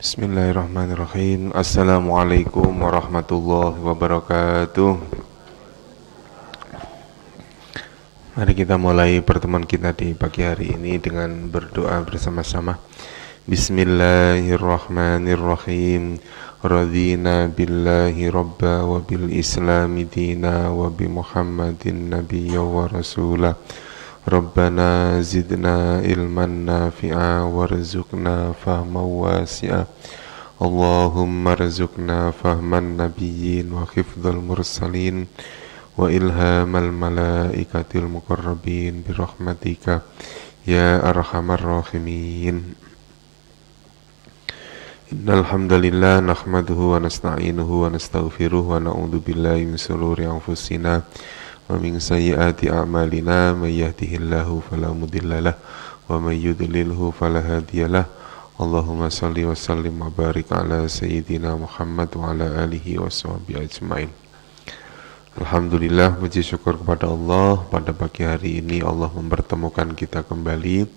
Bismillahirrahmanirrahim. Assalamualaikum warahmatullahi wabarakatuh. Mari kita mulai pertemuan kita di pagi hari ini dengan berdoa bersama-sama. Bismillahirrahmanirrahim. Radina billahi rabba wa bil islami dina wa bi muhammadin nabiyya wa rasulah. Rabbana zidna ilman nafi'a warzuqna fahman wasi'a. Allahumma rzuqna fahman nabiyyin wa hifdzal mursalin wa ilhamal malaikatil muqarrabin birahmatika ya arhamar rahimin. Innal hamdalillah nahmaduhu wa nasta'inuhu wa nastaghfiruh wa na'udzu billahi min shururi anfusina wa min sayyiati a'malina may yahdihillahu fala mudhillalah wa may yudlilhu fala hadiyalah. Allahumma salli wa sallim wa barik ala sayyidina Muhammad wa ala alihi wa sahbihi ajmain. Alhamdulillah, puji syukur kepada Allah, pada pagi hari ini Allah mempertemukan kita kembali.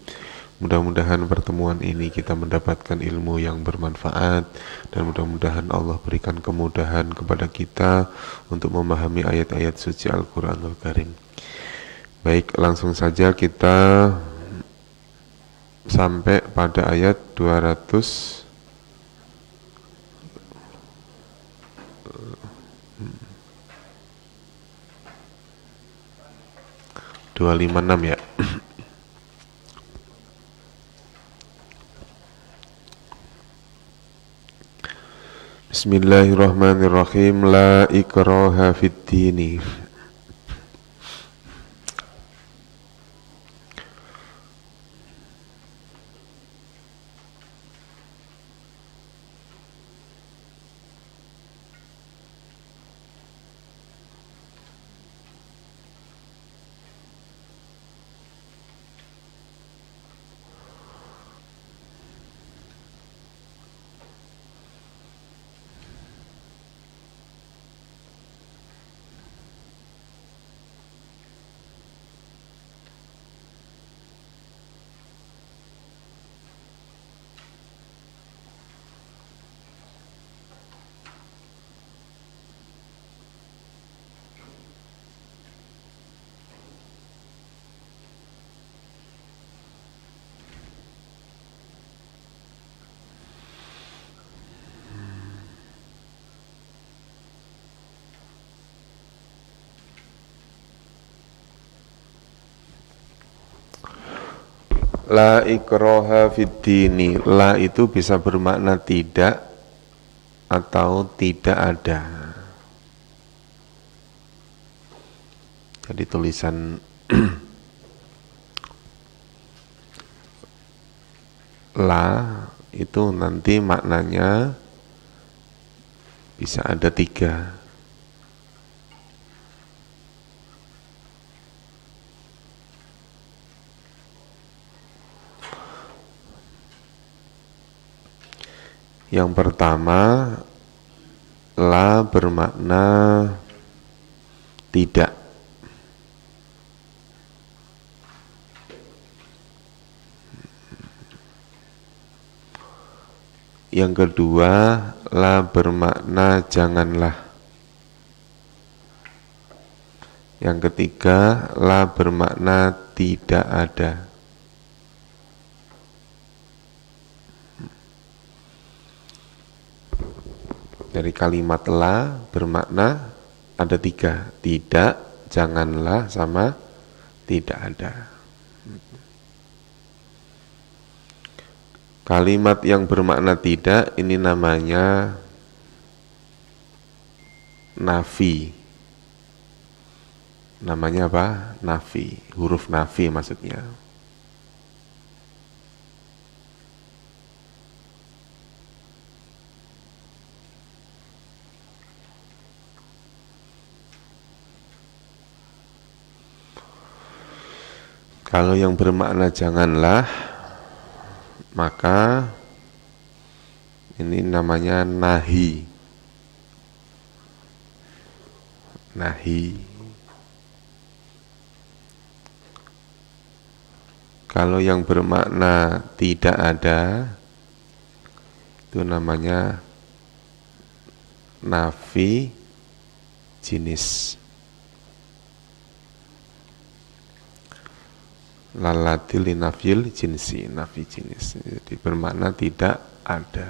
Mudah-mudahan pertemuan ini kita mendapatkan ilmu yang bermanfaat, dan mudah-mudahan Allah berikan kemudahan kepada kita untuk memahami ayat-ayat suci Al-Quranul Karim. Baik, langsung saja kita sampai pada ayat 226 ya. Bismillahirrahmanirrahim. La ikraha fid dini. La ikraha fid dini. La itu bisa bermakna tidak atau tidak ada. Jadi tulisan la itu nanti maknanya bisa ada tiga. Yang pertama, la bermakna tidak. Yang kedua, la bermakna janganlah. Yang ketiga, la bermakna tidak ada. Dari kalimat la bermakna ada tiga, tidak, janganlah, sama tidak ada. Kalimat yang bermakna tidak ini namanya nafi. Namanya apa? Nafi, huruf nafi maksudnya. Kalau yang bermakna janganlah, maka ini namanya nahi. Nahi. Kalau yang bermakna tidak ada, Itu namanya nafi jinis. Lalati linafil jinsi, nafi jinis. Jadi bermakna tidak ada.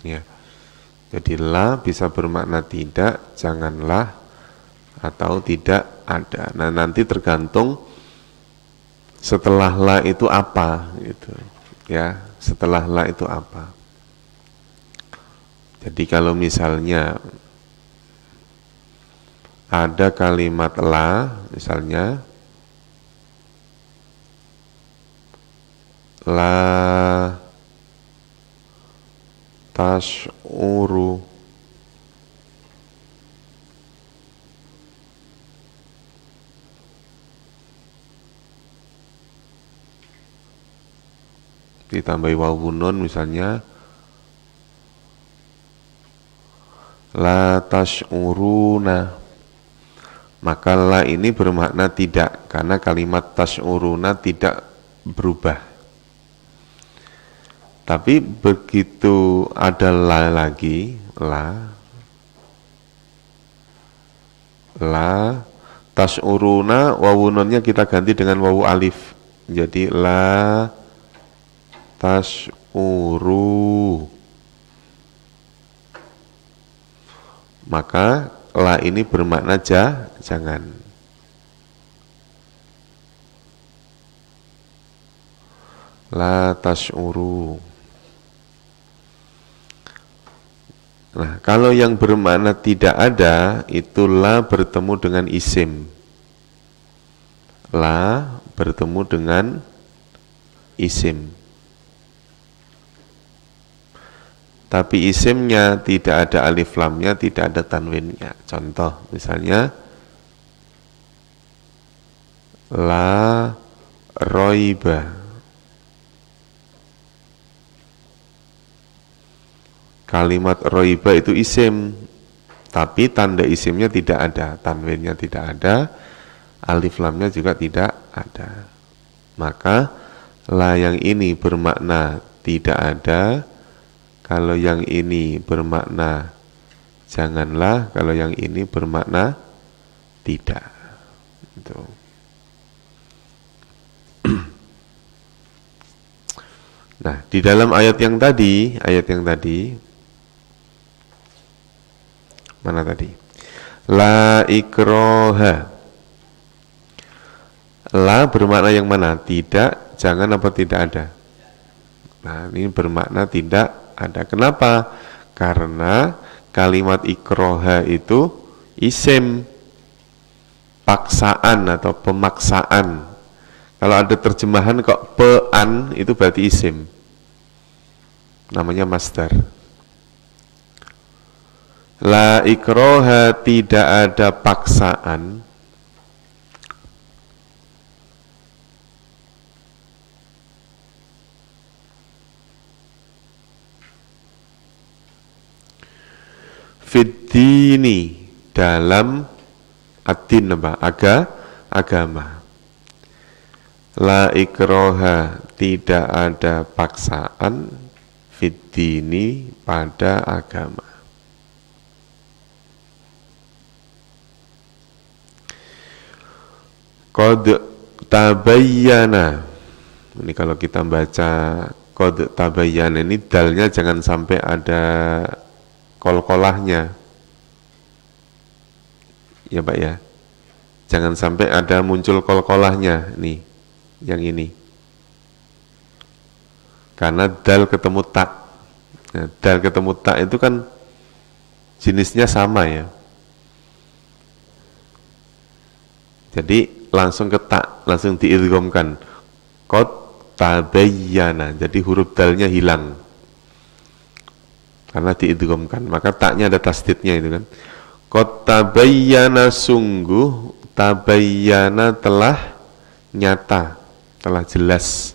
Ya. Jadi la bisa bermakna tidak, janganlah, atau tidak ada. Nah, nanti tergantung setelah la itu apa gitu. Ya, setelah la itu apa. Jadi kalau misalnya ada kalimat la, misalnya la tash'uru, ditambahi wawu nun misalnya la tash'uruna, maka la ini bermakna tidak, karena kalimat tash'uruna tidak berubah. Tapi begitu ada la lagi, la tash'uruna, wawu nunnya kita ganti dengan wawu alif, jadi la tash'uru, maka la ini bermakna jangan. La tash'uru. Nah, kalau yang bermakna tidak ada, itu la bertemu dengan isim. La bertemu dengan isim. Tapi isimnya tidak ada alif lamnya, tidak ada tanwinnya. Contoh misalnya la roiba. Kalimat roiba itu isim, tapi tanda isimnya tidak ada, tanwinnya tidak ada, alif lamnya juga tidak ada. Maka la yang ini bermakna tidak ada, kalau yang ini bermakna janganlah, kalau yang ini bermakna tidak. Itu. Nah, di dalam ayat yang tadi, mana tadi? La ikroha. La bermakna yang mana? Tidak, jangan, apa tidak ada? Nah, ini bermakna tidak ada. Kenapa? Karena kalimat ikroha itu isim, paksaan atau pemaksaan. Kalau ada terjemahan kok pean, itu berarti isim, namanya masdar. La ikroha, tidak ada paksaan. Fiddini, dalam ad-din, agama. La ikroha, tidak ada paksaan, fiddini, pada agama. Qad tabayyana. Ini kalau kita baca qad tabayyana, ini dalnya jangan sampai ada kol-kolahnya. Ya Pak ya. Jangan sampai ada muncul kol-kolahnya nih, yang ini. Karena dal ketemu tak. Nah, dal ketemu tak itu kan jenisnya sama ya. Jadi langsung ke tak, langsung diidghamkan. Qad tabayyana. Jadi huruf dalnya hilang. Karena diidghamkan, maka taknya ada tasdidnya itu kan. Qad tabayyana, sungguh, tabayyana telah nyata, telah jelas.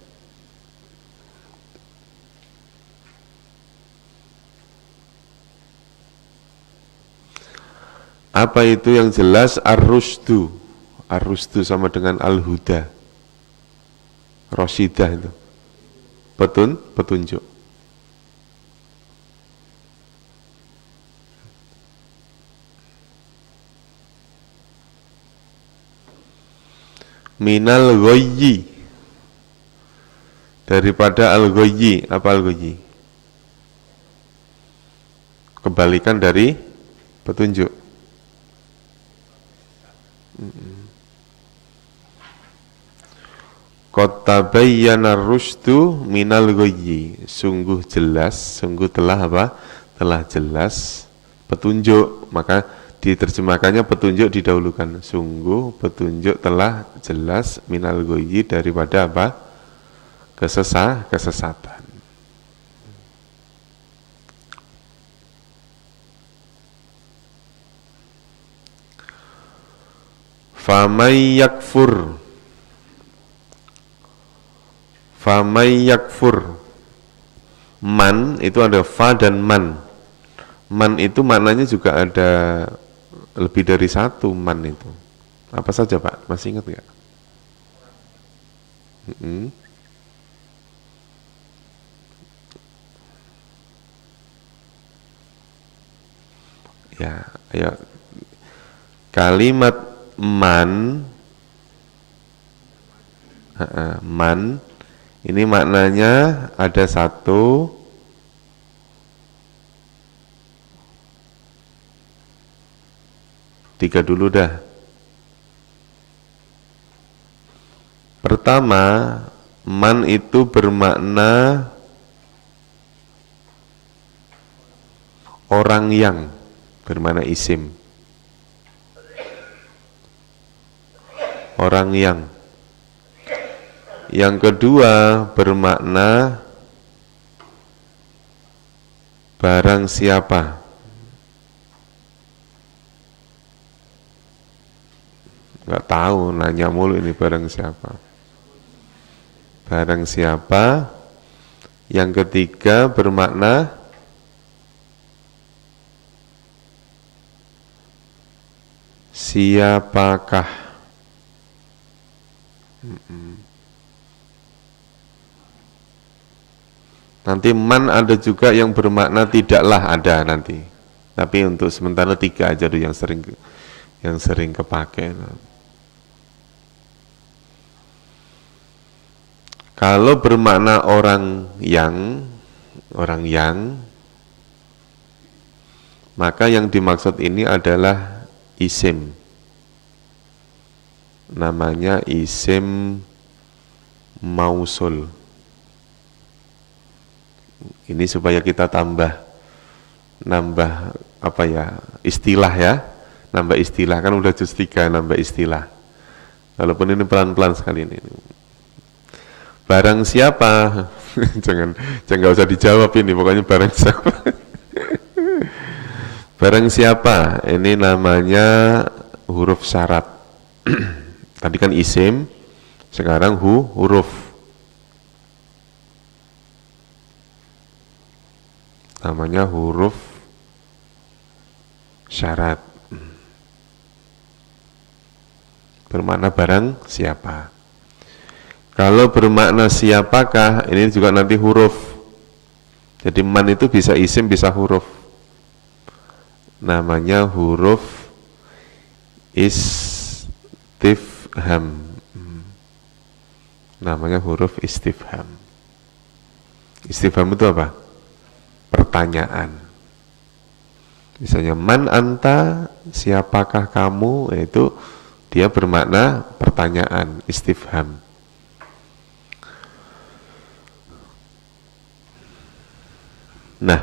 Apa itu yang jelas? Ar-rusdu. Ar-rusdu sama dengan al-huda. Rosyidah itu. petunjuk. Minal ghayyi, daripada al-ghayyi. Apa al-ghayyi? Kebalikan dari petunjuk. Qad tabayyana ar-rusydu minal ghayyi. Sungguh jelas, sungguh telah apa? Telah jelas petunjuk. Maka diterjemahkannya petunjuk didahulukan. Sungguh petunjuk telah jelas minal ghayyi, daripada apa? Kesesatan. Famay yakfur. Man itu ada fa dan man. Man itu maknanya juga ada lebih dari satu man itu. Apa saja Pak? Masih ingat nggak? Ya, ayo. Kalimat man, man ini maknanya ada satu, tiga dulu dah. Pertama, man itu bermakna orang yang, bermakna isim. Orang yang. Yang kedua bermakna barang siapa. Nggak tahu, nanya mulu ini barang siapa. Barang siapa. Yang ketiga bermakna siapakah. Nanti man ada juga yang bermakna tidaklah ada nanti. Tapi untuk sementara tiga aja tuh yang sering kepake. Kalau bermakna orang yang, maka yang dimaksud ini adalah isim. Namanya isim mausul. Ini supaya kita nambah apa ya, istilah ya. Nambah istilah, kan udah juz 3, nambah istilah. Walaupun ini pelan-pelan sekali ini. Barang siapa? jangan usah dijawab ini, pokoknya barang siapa. Barang siapa? Ini namanya huruf syarat. Tadi kan isim, sekarang huruf. Namanya huruf syarat. Bermakna barang siapa. Kalau bermakna siapakah, ini juga nanti huruf. Jadi man itu bisa isim, bisa huruf. Namanya huruf istifham. Namanya huruf istifham. Istifham itu apa? Pertanyaan. Misalnya man anta, siapakah kamu, itu dia bermakna pertanyaan, istifham. Nah,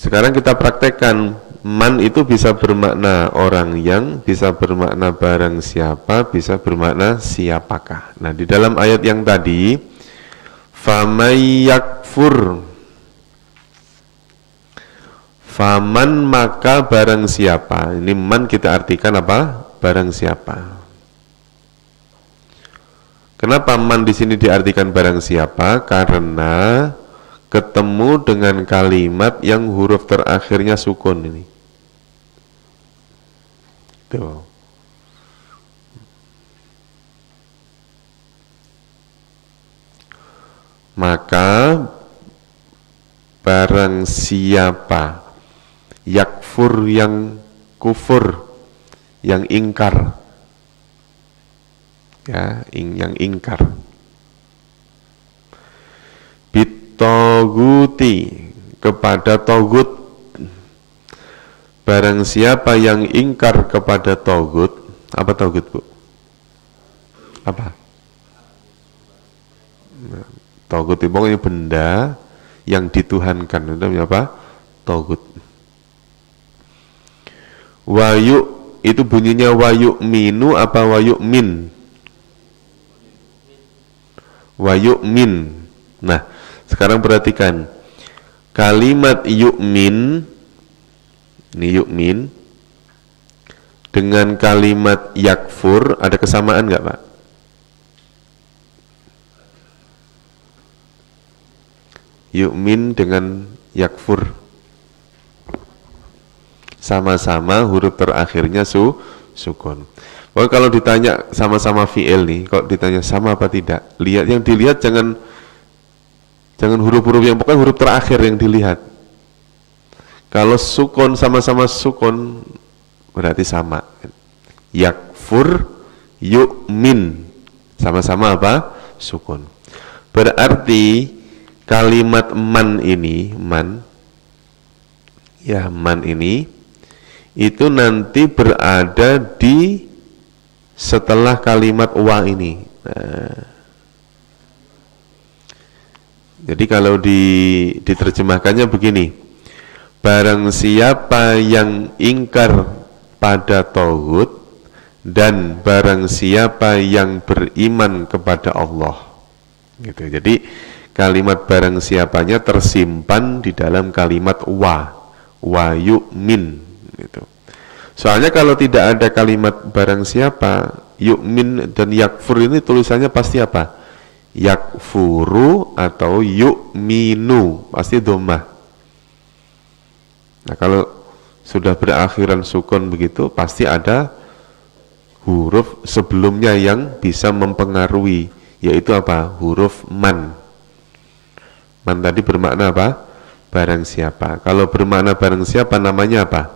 sekarang kita praktekkan. Man itu bisa bermakna orang yang, bisa bermakna barang siapa, bisa bermakna siapakah. Nah, di dalam ayat yang tadi, famay yakfur, faman maka barang siapa. Ini man kita artikan apa? Barang siapa. Kenapa man di sini diartikan barang siapa? Karena ketemu dengan kalimat yang huruf terakhirnya sukun ini. Tuh. Maka barang siapa yakfur yang kufur, yang ingkar, ya, yang ingkar, bitoguti, kepada togut, barang siapa yang ingkar kepada togut. Apa togut, Bu? Apa? Togut itu pokoknya benda yang dituhankan, itu namanya apa? Togut. Wayu itu bunyinya wayu minu apa wayu min? Wayu min. Nah, sekarang perhatikan kalimat yu'min, ini yu'min, dengan kalimat yakfur ada kesamaan nggak, Pak? Yu'min dengan yakfur sama-sama huruf terakhirnya sukun. Pokoknya kalau ditanya sama-sama fi'il nih, kalau ditanya sama apa tidak, lihat, yang dilihat jangan huruf-huruf yang, bukan huruf terakhir yang dilihat. Kalau sukun, sama-sama sukun berarti sama. Yakfur, yu'min, sama-sama apa? Sukun. Berarti kalimat man ini, man ini itu nanti berada di setelah kalimat wa ini. Nah, jadi kalau diterjemahkannya begini, barang siapa yang ingkar pada tauhid dan barang siapa yang beriman kepada Allah, gitu. Jadi kalimat barang siapanya tersimpan di dalam kalimat wa yu'min, gitu. Soalnya kalau tidak ada kalimat barang siapa, yu'min dan yakfur ini tulisannya pasti apa? Yakfuru atau yu'minu, pasti dhammah. Nah, kalau sudah berakhiran sukun begitu, pasti ada huruf sebelumnya yang bisa mempengaruhi, yaitu apa? Huruf man. Man tadi bermakna apa? Barang siapa. Kalau bermakna barang siapa, namanya apa?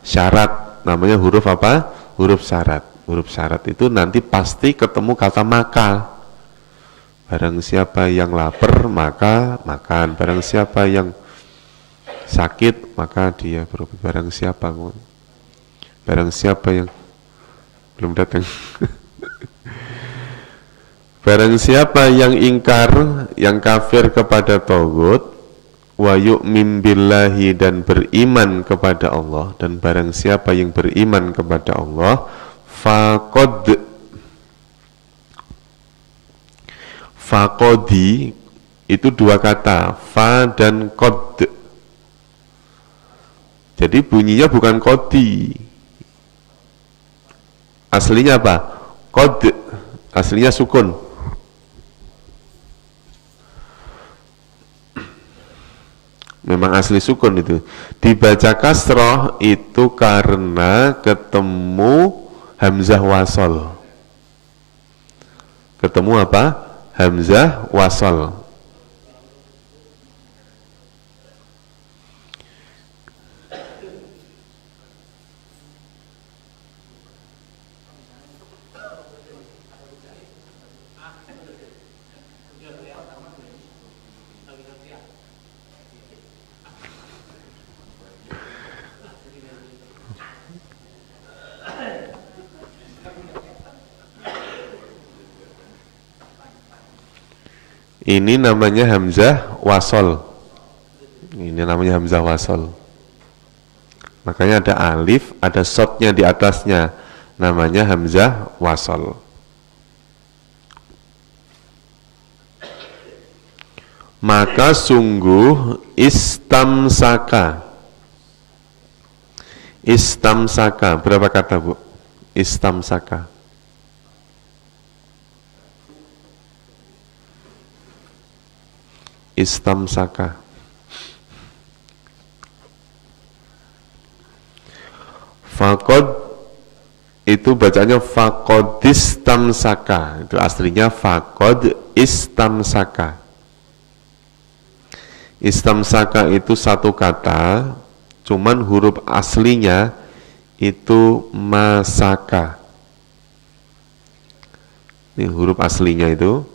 Syarat. Namanya huruf apa? Huruf syarat. Huruf syarat itu nanti pasti ketemu kata maka. Barang siapa yang lapar, maka makan. Barang siapa yang sakit, maka dia berobat. Barang siapa yang belum datang. Barang siapa yang ingkar, yang kafir kepada tauhid, wa yu'min billahi, dan beriman kepada Allah, dan barang siapa yang beriman kepada Allah, faqodi itu dua kata, fa dan qod. Jadi bunyinya bukan kodi. Aslinya apa? Qod. Aslinya sukun. Memang asli sukun itu. Dibaca kasroh itu karena ketemu hamzah wasol. Ketemu apa? Hamzah wasol. Ini namanya hamzah wasol. Ini namanya hamzah wasol. Makanya ada alif, ada shotnya di atasnya. Namanya hamzah wasol. Maka sungguh istamsaka. Istamsaka, berapa kata, Bu? Istamsaka. Istamsaka. Faqad itu bacanya faqad istamsaka. Itu aslinya faqad istamsaka. Istamsaka itu satu kata, cuman huruf aslinya itu masaka. Ini huruf aslinya itu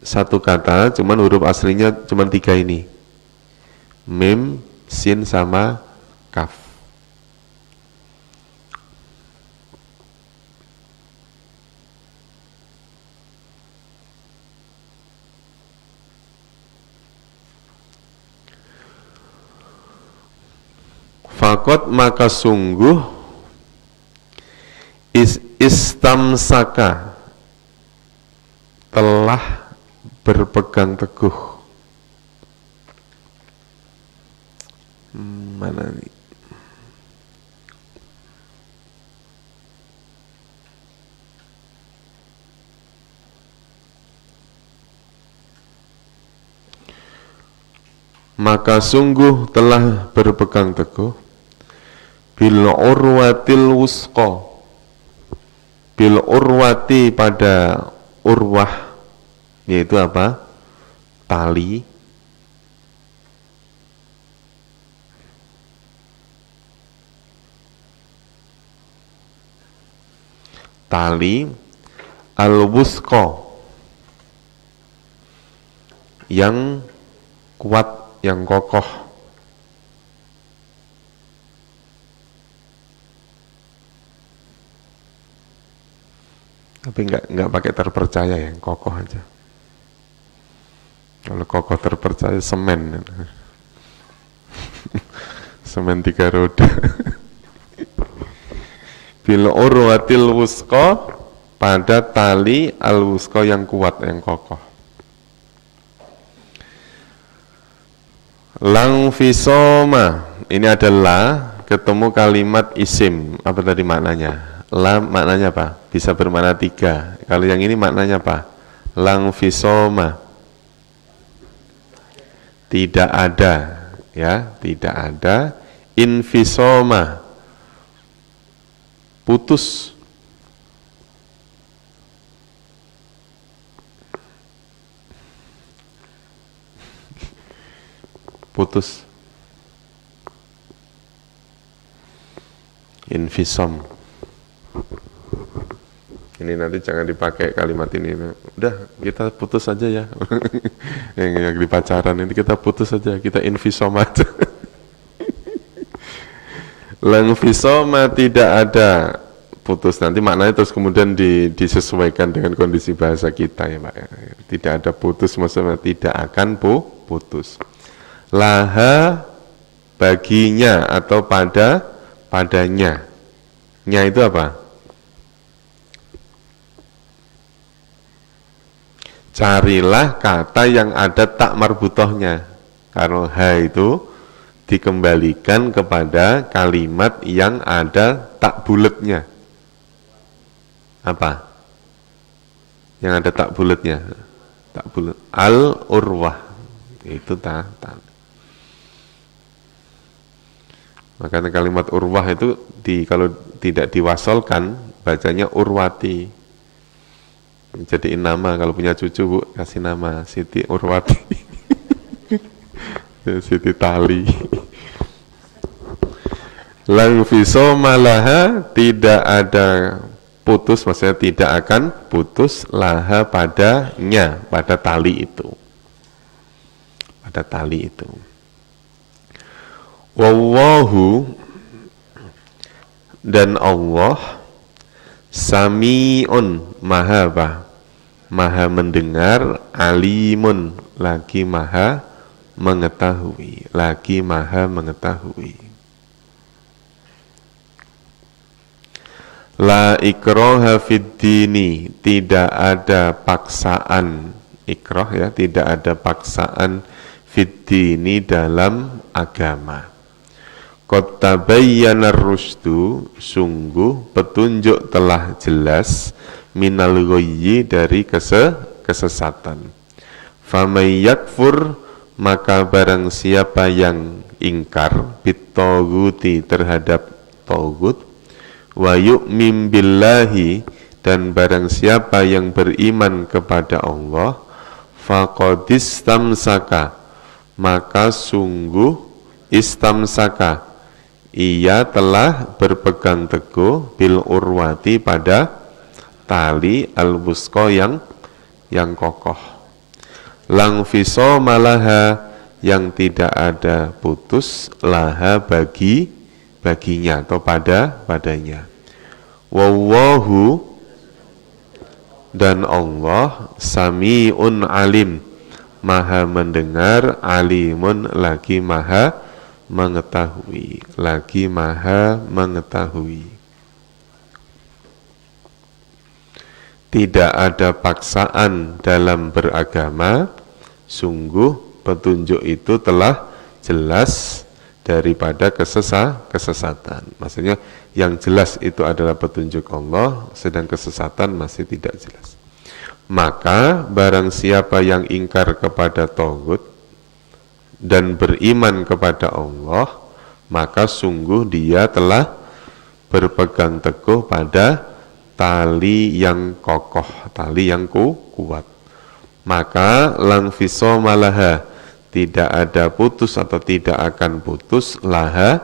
satu kata, cuman huruf aslinya cuman 3 ini. Mim, sin sama kaf. Fakot maka sungguh istamsaka telah berpegang teguh. Mana nih? Maka sungguh telah berpegang teguh bil urwatil wusqa, bil urwati pada urwah, yaitu apa? Tali. Tali al-wusqa yang kuat, yang kokoh. Tapi enggak pakai terpercaya, yang kokoh aja. Kalau kokoh terpercaya semen. Semen 3 roda. Bil urwatil wusqa pada tali al-wusqa yang kuat, yang kokoh. Lang fisoma, ini adalah ketemu kalimat isim. Apa tadi maknanya? La maknanya apa? Bisa bermakna 3. Kalau yang ini maknanya apa? Lang fisoma, tidak ada, ya, tidak ada. Infisoma, putus. Putus. Infisom. Ini nanti jangan dipakai kalimat ini. Udah, kita putus aja ya. yang di pacaran ini kita putus aja, kita infisom aja. Langfisoma, tidak ada putus. Nanti maknanya terus kemudian disesuaikan dengan kondisi bahasa kita ya Pak. Tidak ada putus, maksudnya tidak akan putus. Laha, baginya atau padanya. Nya itu apa? Carilah kata yang ada tak marbutohnya. Karena ha itu dikembalikan kepada kalimat yang ada tak bulatnya. Apa? Yang ada tak bulatnya. Tak bulat. Al-urwah. Itu tak. Makanya kalimat urwah itu kalau tidak diwasolkan bacanya urwati. Jadiin nama, kalau punya cucu Bu, kasih nama Siti Urwati. Siti Tali. Lang fisoma laha, tidak ada putus, maksudnya tidak akan putus, laha padanya, pada tali itu. Pada tali itu. Wallahu, dan Allah sami'un, maha apa? Maha mendengar, alimun, lagi maha mengetahui, lagi maha mengetahui. La ikraha fid dini, tidak ada paksaan, ikrah ya, tidak ada paksaan fid dini, dalam agama. Qad tabayyana rusdu, sungguh petunjuk telah jelas, minal ghayyi, dari kesesatan. Famay yakfur, maka barang siapa yang ingkar, bitaguti, terhadap tagut, Wa yu'min billahi, dan barang siapa yang beriman kepada Allah, faqad istamsaka, maka sungguh istamsaka, ia telah berpegang teguh bil urwati, pada tali al-wusqa yang kokoh, lang fisoma laha, yang tidak ada putus, laha baginya atau padanya. Wallahu, dan Allah sami'un alim, maha mendengar, alimun, lagi maha mengetahui, Tidak ada paksaan dalam beragama, sungguh petunjuk itu telah jelas daripada kesesatan. Maksudnya yang jelas itu adalah petunjuk Allah, sedang kesesatan masih tidak jelas. Maka barang siapa yang ingkar kepada tagut dan beriman kepada Allah, maka sungguh dia telah berpegang teguh pada tali yang kokoh, tali yang kuat. Maka lang fisoma laha, tidak ada putus atau tidak akan putus, laha,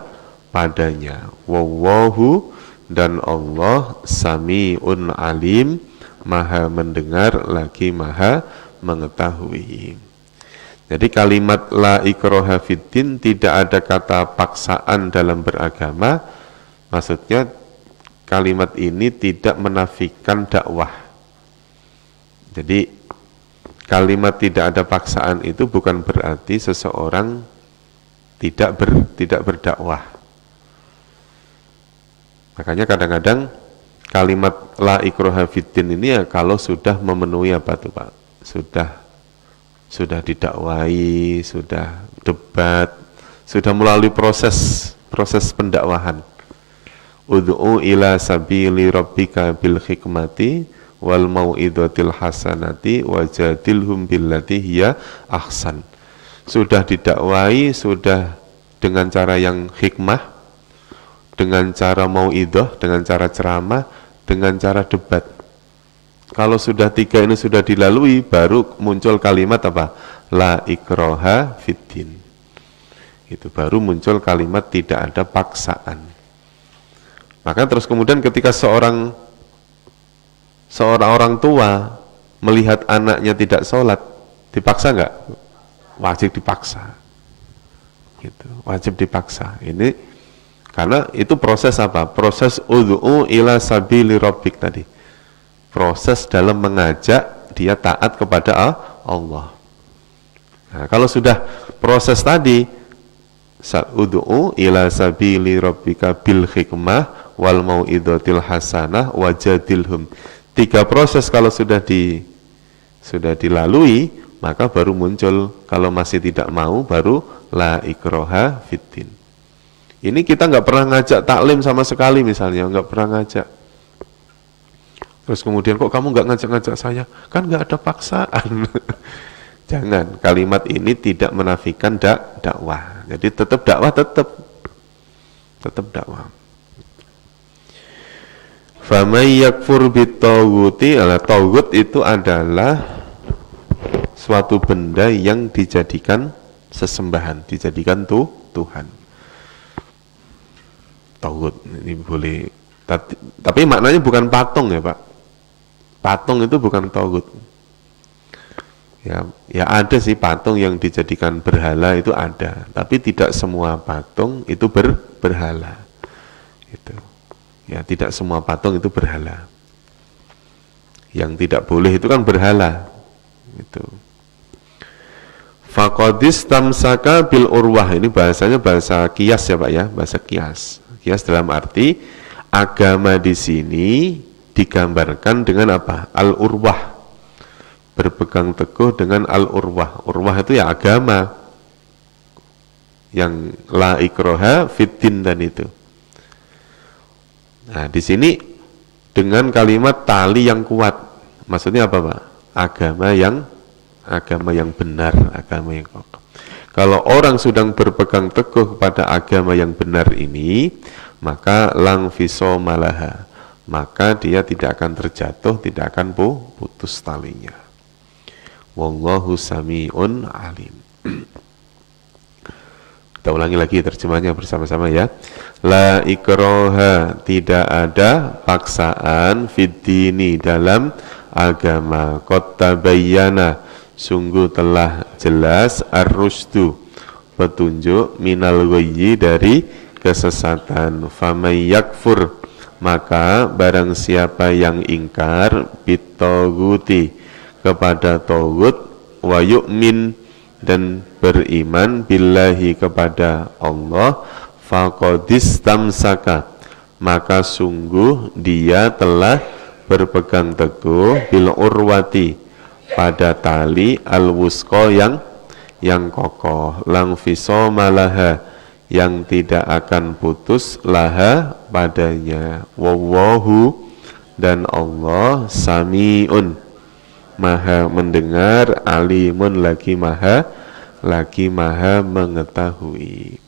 padanya. Wallahu, dan Allah sami'un alim, maha mendengar, lagi maha mengetahui. Jadi kalimat la ikraha fiddin, tidak ada kata paksaan dalam beragama. Maksudnya kalimat ini tidak menafikan dakwah. Jadi kalimat tidak ada paksaan itu bukan berarti seseorang tidak berdakwah. Makanya kadang-kadang kalimat la ikraha fiddin ini ya kalau sudah memenuhi apa tuh Pak? Sudah didakwai, sudah debat, sudah melalui proses pendakwahan. Ud'u ila sabili rabbika bil hikmati wal mau'izatil hasanati wajadilhum billati hiya ahsan. Sudah didakwai, sudah dengan cara yang hikmah, dengan cara mau'izah, dengan cara ceramah, dengan cara debat. Kalau sudah tiga ini sudah dilalui, baru muncul kalimat apa? La ikraha fiddin. Itu baru muncul kalimat tidak ada paksaan. Maka terus kemudian ketika seorang orang tua melihat anaknya tidak sholat, dipaksa nggak? Wajib dipaksa. Gitu, wajib dipaksa. Ini karena itu proses apa? Proses ud'u ila sabili rabbik tadi. Proses dalam mengajak dia taat kepada Allah. Nah, kalau sudah proses tadi, ud'u ila sabili rabbika bil hikmah wal mau'izatil hasanah wajadilhum. Tiga proses kalau sudah dilalui, maka baru muncul. Kalau masih tidak mau, baru la ikraha fiddin. Ini kita nggak pernah ngajak taklim sama sekali misalnya, nggak pernah ngajak. Terus kemudian kok kamu nggak ngajak-ngajak saya? Kan nggak ada paksaan. Jangan, kalimat ini tidak menafikan dakwah. Jadi tetap dakwah, tetap dakwah. Famay yakfur bitawuti, tawut itu adalah suatu benda yang dijadikan sesembahan, dijadikan Tuhan. Tawut ini boleh, tapi maknanya bukan patung ya Pak. Patung itu bukan tawut. Ya ada sih patung yang dijadikan berhala, itu ada, tapi tidak semua patung itu berhala. Itu. Ya, tidak semua patung itu berhala. Yang tidak boleh itu kan berhala. Itu. Faqadis tamsaka bil urwah, ini bahasanya bahasa kias ya Pak ya, bahasa kias. Kias dalam arti agama di sini digambarkan dengan apa? Al-urwah. Berpegang teguh dengan al-urwah. Urwah itu ya agama. Yang la ikraha fiddin dan itu. Nah, di sini dengan kalimat tali yang kuat. Maksudnya apa, Pak? Agama yang benar, agama yang kokoh. Kalau orang sedang berpegang teguh kepada agama yang benar ini, maka lang fisomalaha, maka dia tidak akan terjatuh, tidak akan putus talinya. Wallahu sami'un alim. Kita ulangi lagi terjemahnya bersama-sama ya. La ikroha, tidak ada paksaan fiddini, dalam agama. Qad tabayyana, sungguh telah jelas ar-rusdu, petunjuk, minal ghayyi, dari kesesatan. Faman yakfur, maka barang siapa yang ingkar bitaguti, kepada tagut, wa yu'min, dan beriman billahi, kepada Allah, faqadistamsaka, maka sungguh dia telah berpegang teguh, bil urwati, pada tali, al wusqa, yang kokoh, lang fisomalaha, yang tidak akan putus, laha, padanya. Wallahu, dan Allah, sami'un, maha mendengar, alimun, lagi maha mengetahui.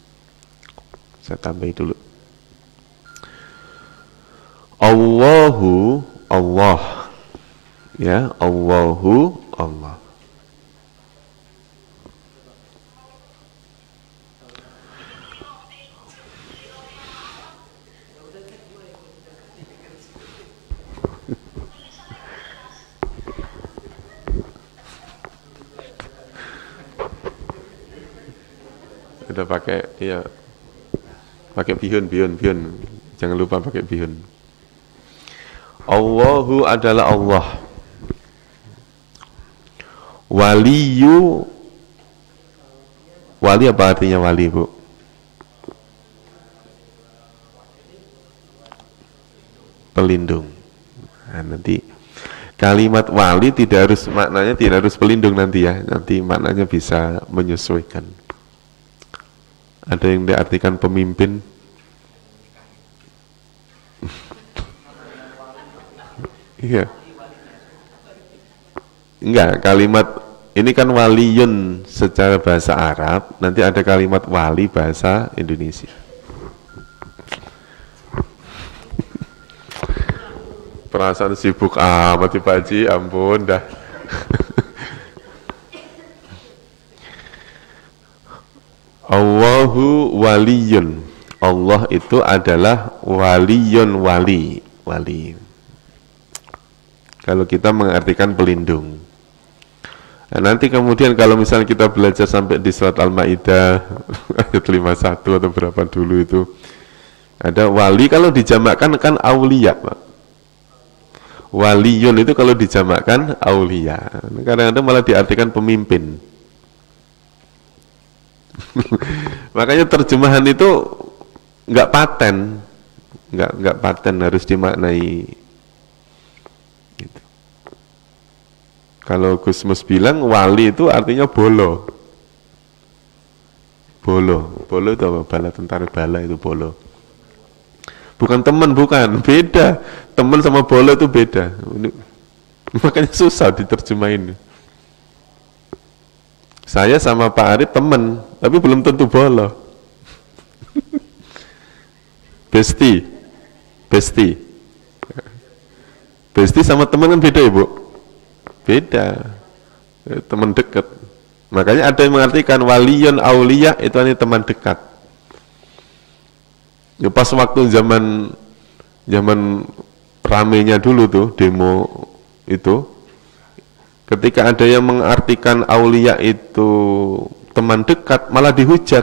Saya tambahin dulu. Allahu, Allah, ya, Allahu, Allah. Udah pakai, ya, pakai bihun, jangan lupa pakai bihun. Allahu adalah Allah. Waliyu, wali apa artinya wali, Bu? Pelindung. Nah, nanti kalimat wali tidak harus, maknanya tidak harus pelindung nanti ya. Nanti maknanya bisa menyesuaikan. Ada yang diartikan pemimpin. Iya. Enggak, kalimat ini kan waliyun secara bahasa Arab, nanti ada kalimat wali bahasa Indonesia. Perasaan sibuk amat Pak Haji, ampun dah. Allahu waliyun, Allah itu adalah waliyun, wali. Kalau kita mengartikan pelindung. Nah, nanti kemudian kalau misalnya kita belajar sampai di surat Al-Maidah ayat 51 atau berapa dulu itu, ada wali, kalau dijamakkan kan aulia, Pak. Waliyun itu kalau dijamakkan aulia. Kadang-kadang malah diartikan pemimpin. Makanya terjemahan itu nggak paten, nggak paten, harus dimaknai. Gitu. Kalau Gusmus bilang wali itu artinya bolo. Bolo itu apa? Bala, tentara bala itu bolo. Bukan teman, bukan, beda. Teman sama bolo itu beda. Makanya susah diterjemahin. Saya sama Pak Arif teman, tapi belum tentu bolo. Besti sama teman kan beda, Ibu? Beda. Teman dekat. Makanya ada yang mengartikan waliyun aulia itu artinya teman dekat. Ya, pas waktu zaman ramenya dulu tuh demo itu, ketika ada yang mengartikan aulia itu teman dekat, malah dihujat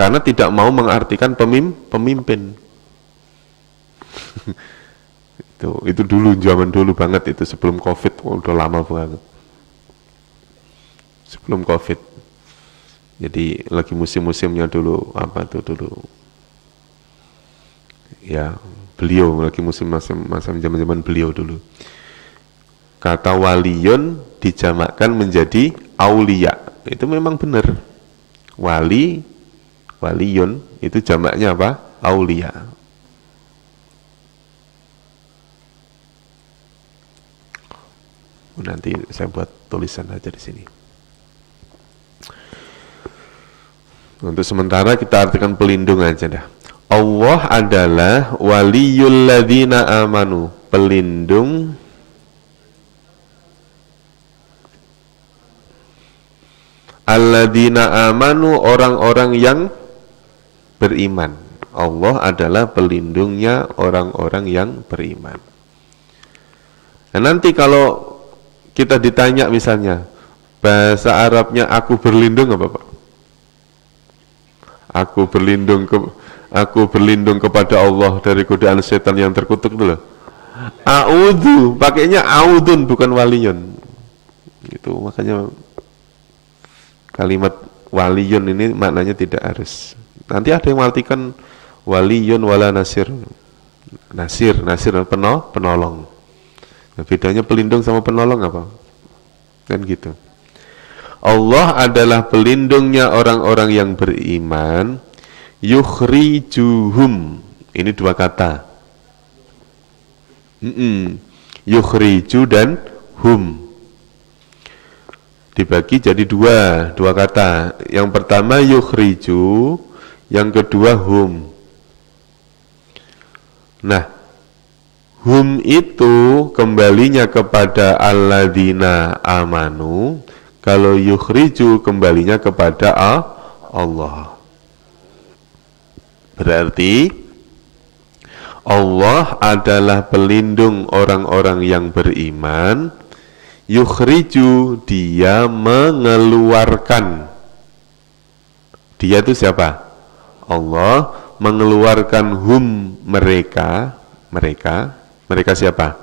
karena tidak mau mengartikan pemimpin. itu dulu, zaman dulu banget itu, sebelum Covid, udah lama banget. Sebelum Covid. Jadi lagi musim-musimnya dulu, apa tuh dulu? Ya, beliau lagi musim zaman beliau dulu. Kata waliyun dijamakkan menjadi aulia. Itu memang benar. Waliyun itu jamaknya apa? Aulia. Nanti saya buat tulisan aja di sini. Untuk sementara kita artikan pelindung aja dah. Allah adalah waliyul ladzina amanu, pelindung alladzina amanu, orang-orang yang beriman. Allah adalah pelindungnya orang-orang yang beriman. Nah, nanti kalau kita ditanya misalnya bahasa Arabnya aku berlindung apa Pak? Aku berlindung kepada Allah dari godaan setan yang terkutuk dulu. A'udzu, pakainya audun bukan waliyun. Itu makanya kalimat waliyun ini maknanya tidak harus. Nanti ada yang mengartikan waliyun wala nasir. Nasir penolong. Nah, bedanya pelindung sama penolong apa? Kan gitu. Allah adalah pelindungnya orang-orang yang beriman, yukhrijuhum. Ini dua kata. Yukhriju dan hum. Dibagi jadi dua kata. Yang pertama yukhriju, yang kedua hum. Nah, hum itu kembalinya kepada alladzina amanu. Kalau yukhriju kembalinya kepada Allah. Berarti Allah adalah pelindung orang-orang yang beriman. Yukhriju, dia mengeluarkan. Dia itu siapa? Allah mengeluarkan hum, mereka siapa?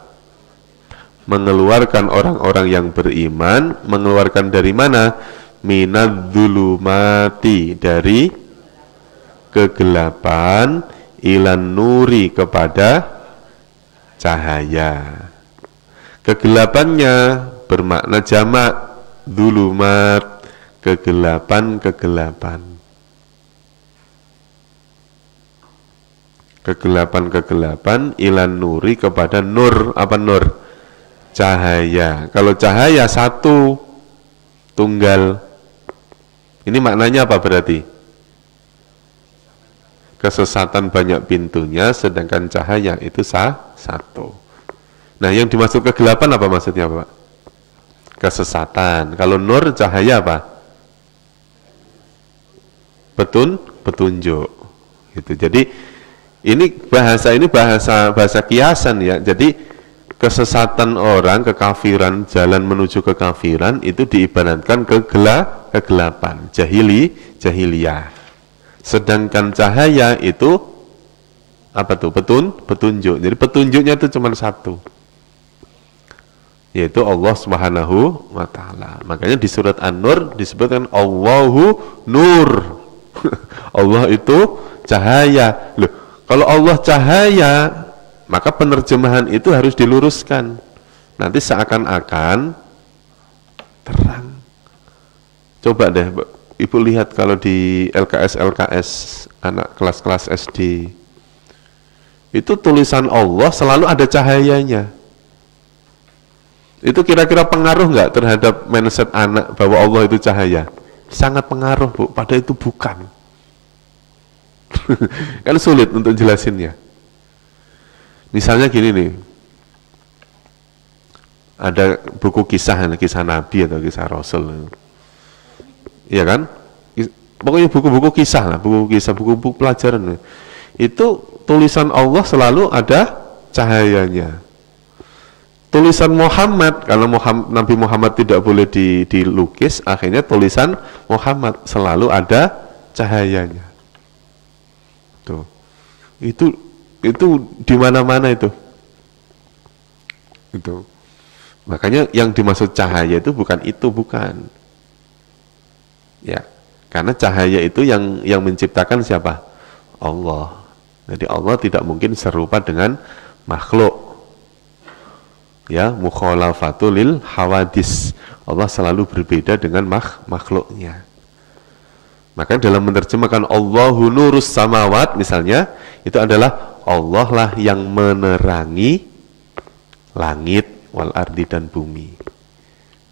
Mengeluarkan orang-orang yang beriman. Mengeluarkan dari mana? Minadzulumati, dari kegelapan, ilan nuri, kepada cahaya. Kegelapannya bermakna jamak, dzulumat, kegelapan. Kegelapan ilan nuri, kepada nur. Apa nur? Cahaya. Kalau cahaya satu, tunggal. Ini maknanya apa berarti? Kesesatan banyak pintunya, sedangkan cahaya itu satu. Nah, yang dimaksud kegelapan apa maksudnya Pak? Kesesatan. Kalau nur, cahaya apa? Petunjuk. Gitu. Jadi ini bahasa kiasan ya. Jadi kesesatan orang, kekafiran, jalan menuju kekafiran itu diibaratkan kegelapan, jahiliyah. Sedangkan cahaya itu apa tuh? Petunjuk. Jadi petunjuknya itu cuma satu, yaitu Allah Subhanahu wa ta'ala. Makanya di surat An-Nur disebutkan Allahu Nur. Allah itu cahaya. Loh, kalau Allah cahaya, maka penerjemahan itu harus diluruskan. Nanti seakan-akan terang. Coba deh Ibu lihat kalau di LKS anak kelas-kelas SD, itu tulisan Allah selalu ada cahayanya. Itu kira-kira pengaruh nggak terhadap mindset anak bahwa Allah itu cahaya? Sangat pengaruh Bu, padahal itu bukan. Kan sulit untuk jelasinnya. Misalnya gini nih, ada buku kisah Nabi atau kisah Rasul, iya kan? Pokoknya buku-buku kisah lah, buku-buku pelajaran. Itu tulisan Allah selalu ada cahayanya. Tulisan Muhammad, kalau Nabi Muhammad tidak boleh dilukis, akhirnya tulisan Muhammad selalu ada cahayanya. Tuh, itu di mana-mana itu. Makanya yang dimaksud cahaya itu bukan. Ya, karena cahaya itu yang menciptakan siapa? Allah. Jadi Allah tidak mungkin serupa dengan makhluk. Ya, mukhalafatul lil hawadis. Allah selalu berbeda dengan makhluknya. Maka dalam menerjemahkan Allahu nurus samawat misalnya, itu adalah Allah lah yang menerangi langit wal ardi dan bumi.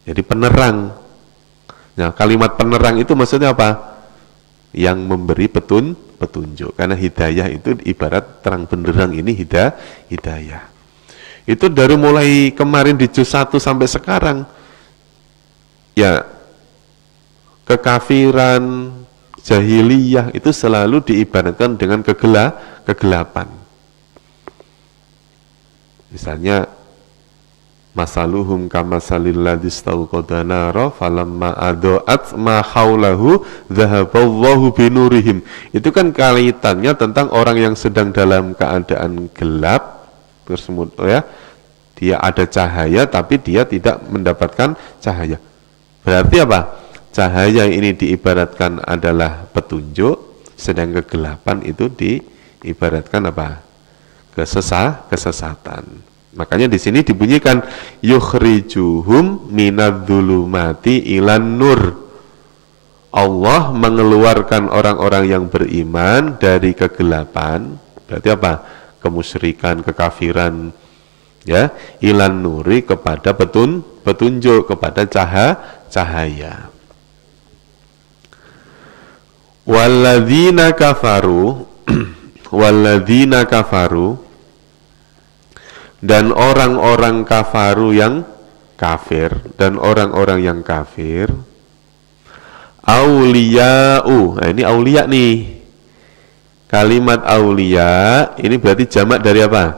Jadi penerang. Nah, kalimat penerang itu maksudnya apa? Yang memberi petunjuk. Karena hidayah itu ibarat terang benderang, ini hidayah. Itu dari mulai kemarin di juz 1 sampai sekarang, ya kekafiran, jahiliyah itu selalu diibaratkan dengan kegelapan. Misalnya masaluhum kamasalil ladzi istauqada nara falamma adaat ma haulahu dzahaballahu binurihim. Itu kan kaitannya tentang orang yang sedang dalam keadaan gelap tersebut, ya. Dia ada cahaya tapi dia tidak mendapatkan cahaya. Berarti apa? Cahaya ini diibaratkan adalah petunjuk, sedang kegelapan itu diibaratkan apa? Kesesatan. Makanya di sini dibunyikan yukhrijuhum minadz-dzulumati ilan nur. Allah mengeluarkan orang-orang yang beriman dari kegelapan. Berarti apa? Kemusyrikan, kekafiran, ya, ilan nuri, kepada petunjuk, kepada cahaya. Walladzina kafaru dan orang-orang kafaru yang kafir, dan orang-orang yang kafir auliya'u. Nah, ini aulia nih. Kalimat aulia ini berarti jamak dari apa?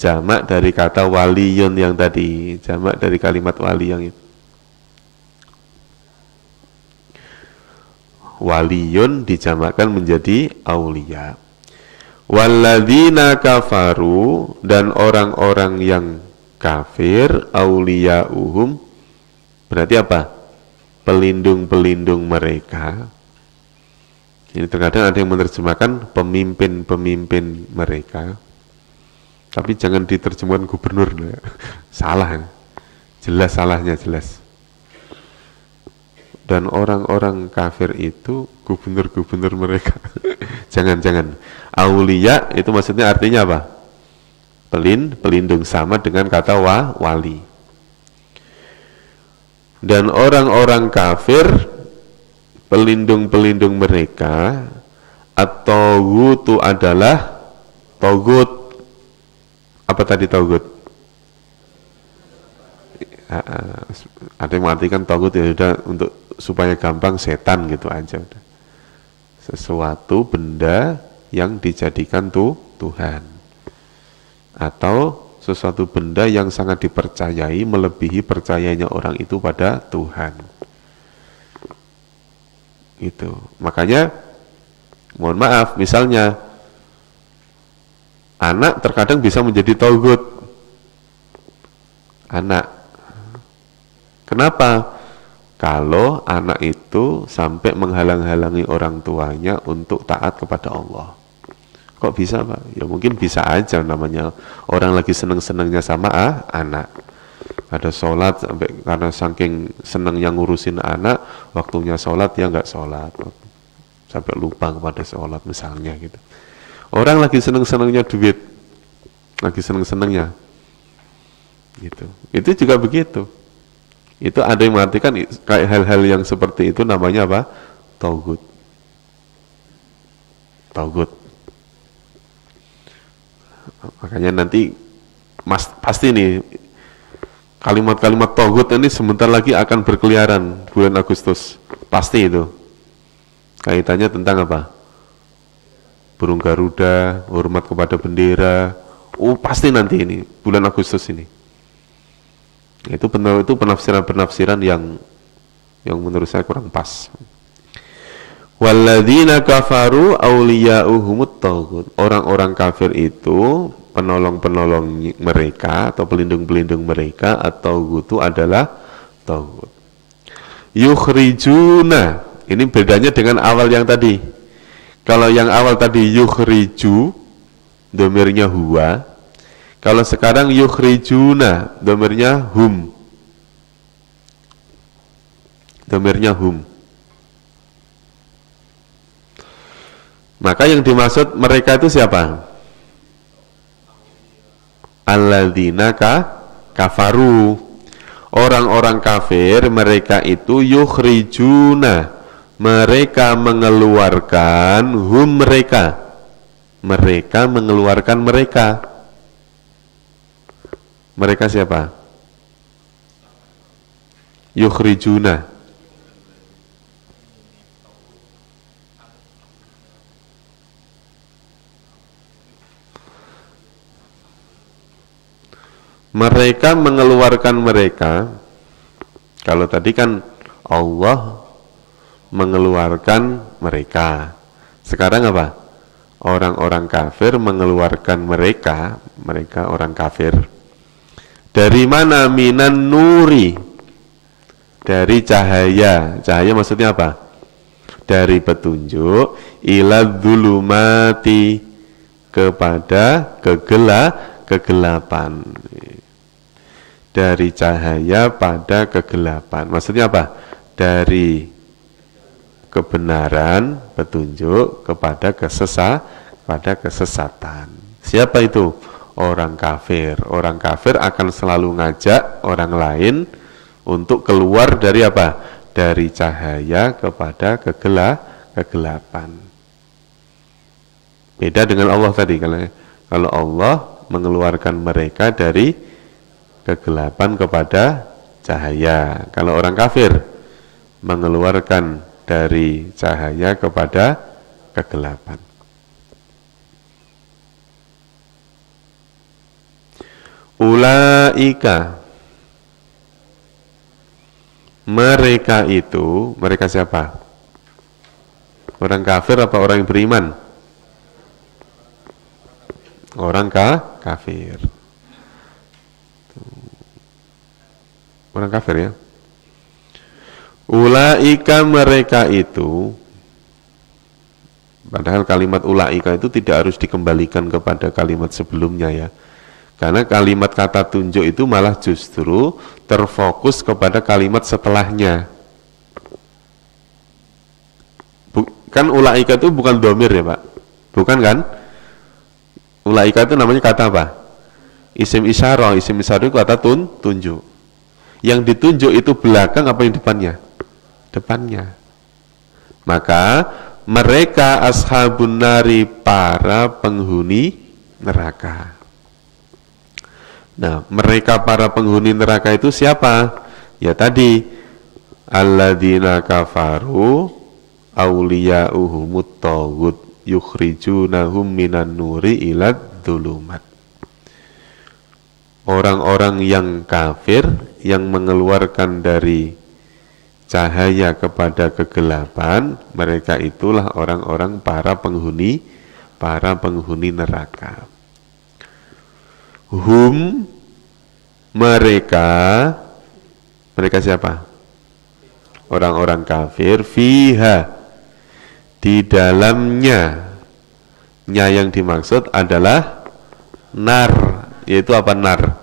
Jamak dari kata waliyun yang tadi, jamak dari kalimat wali yang itu. Waliyun dijamakkan menjadi aulia. Walladzina kafaru dan orang-orang yang kafir auliya'uhum berarti apa? Pelindung-pelindung mereka. Ini terkadang ada yang menerjemahkan pemimpin-pemimpin mereka. Tapi jangan diterjemahkan gubernur. Salah. Jelas salahnya, jelas. Dan orang-orang kafir itu gubernur-gubernur mereka. Jangan. Aulia itu maksudnya artinya apa? Pelindung, sama dengan kata wali. Dan orang-orang kafir, pelindung-pelindung mereka, at-taghutu adalah togut. Apa tadi togut? Ada yang mengartikan togut ya sudah, untuk supaya gampang, setan gitu aja udah. Sesuatu benda yang dijadikan Tuhan, atau sesuatu benda yang sangat dipercayai melebihi percayanya orang itu pada Tuhan. Itu makanya, mohon maaf, misalnya anak terkadang bisa menjadi togut. Anak, kenapa? Kalau anak itu sampai menghalang-halangi orang tuanya untuk taat kepada Allah. Kok bisa, Pak? Ya mungkin bisa aja, namanya orang lagi seneng-senengnya sama anak. Ada sholat sampai karena saking senengnya ngurusin anak, waktunya sholat ya nggak sholat, sampai lupa kepada sholat misalnya gitu. Orang lagi seneng-senengnya duit, lagi seneng-senengnya gitu. Itu juga begitu. Itu ada yang mengartikan kayak hal-hal yang seperti itu namanya apa? Togut. Makanya nanti pasti nih kalimat-kalimat togut ini sebentar lagi akan berkeliaran bulan Agustus. Pasti itu. Kaitannya tentang apa? Burung Garuda, hormat kepada bendera. Pasti nanti ini bulan Agustus ini. Itu penafsiran-penafsiran yang menurut saya kurang pas. Walladzina kafaru auliya'uhumut taghut. Orang-orang kafir itu penolong-penolong mereka atau pelindung-pelindung mereka atau gutu adalah taghut. Yukhrijuna. Ini bedanya dengan awal yang tadi. Kalau yang awal tadi yukhriju, domirnya huwa. Kalau sekarang yukhrijuna, domirnya hum. Maka yang dimaksud mereka itu siapa? Alladzina kafaru. Orang-orang kafir, mereka itu yukhrijuna, Mereka mengeluarkan mereka. Mereka mengeluarkan mereka. Mereka siapa? Yukhrijuna. Mereka mengeluarkan mereka. Kalau tadi kan Allah mengeluarkan mereka. Sekarang apa? Orang-orang kafir mengeluarkan mereka, mereka orang kafir. Dari mana? Minan nuri. Dari cahaya. Cahaya maksudnya apa? Dari petunjuk ila dzulumati, kepada kegelapan. Dari cahaya pada kegelapan. Maksudnya apa? Dari kebenaran, petunjuk kepada kesesatan. Siapa itu? Orang kafir. Orang kafir akan selalu ngajak orang lain untuk keluar dari apa? Dari cahaya kepada kegelapan. Beda dengan Allah tadi. Kalau Allah mengeluarkan mereka dari kegelapan kepada cahaya. Kalau orang kafir mengeluarkan dari cahaya kepada kegelapan. Ulaika, mereka itu, mereka siapa? Orang kafir apa orang yang beriman? Orang kafir. Orang kafir ya. Ulaika, mereka itu, padahal kalimat ulaika itu tidak harus dikembalikan kepada kalimat sebelumnya ya. Karena kalimat kata tunjuk itu malah justru terfokus kepada kalimat setelahnya. Kan ulaika itu bukan domir ya Pak? Bukan kan? Ulaika itu namanya kata apa? Isim isyarah. Isim isyarah itu kata tunjuk. Yang ditunjuk itu belakang apa yang depannya? Depannya. Maka mereka ashabun nari, para penghuni neraka. Nah, mereka para penghuni neraka itu siapa? Ya tadi, alladzina kafaru awliya'uhumut taghut yukhrijunahum minan nuri ilad dzulumat. Orang-orang yang kafir yang mengeluarkan dari cahaya kepada kegelapan, mereka itulah orang-orang para penghuni neraka. Hum, mereka siapa? Orang-orang kafir, fiha, di dalamnya. Nya yang dimaksud adalah nar, yaitu apa nar?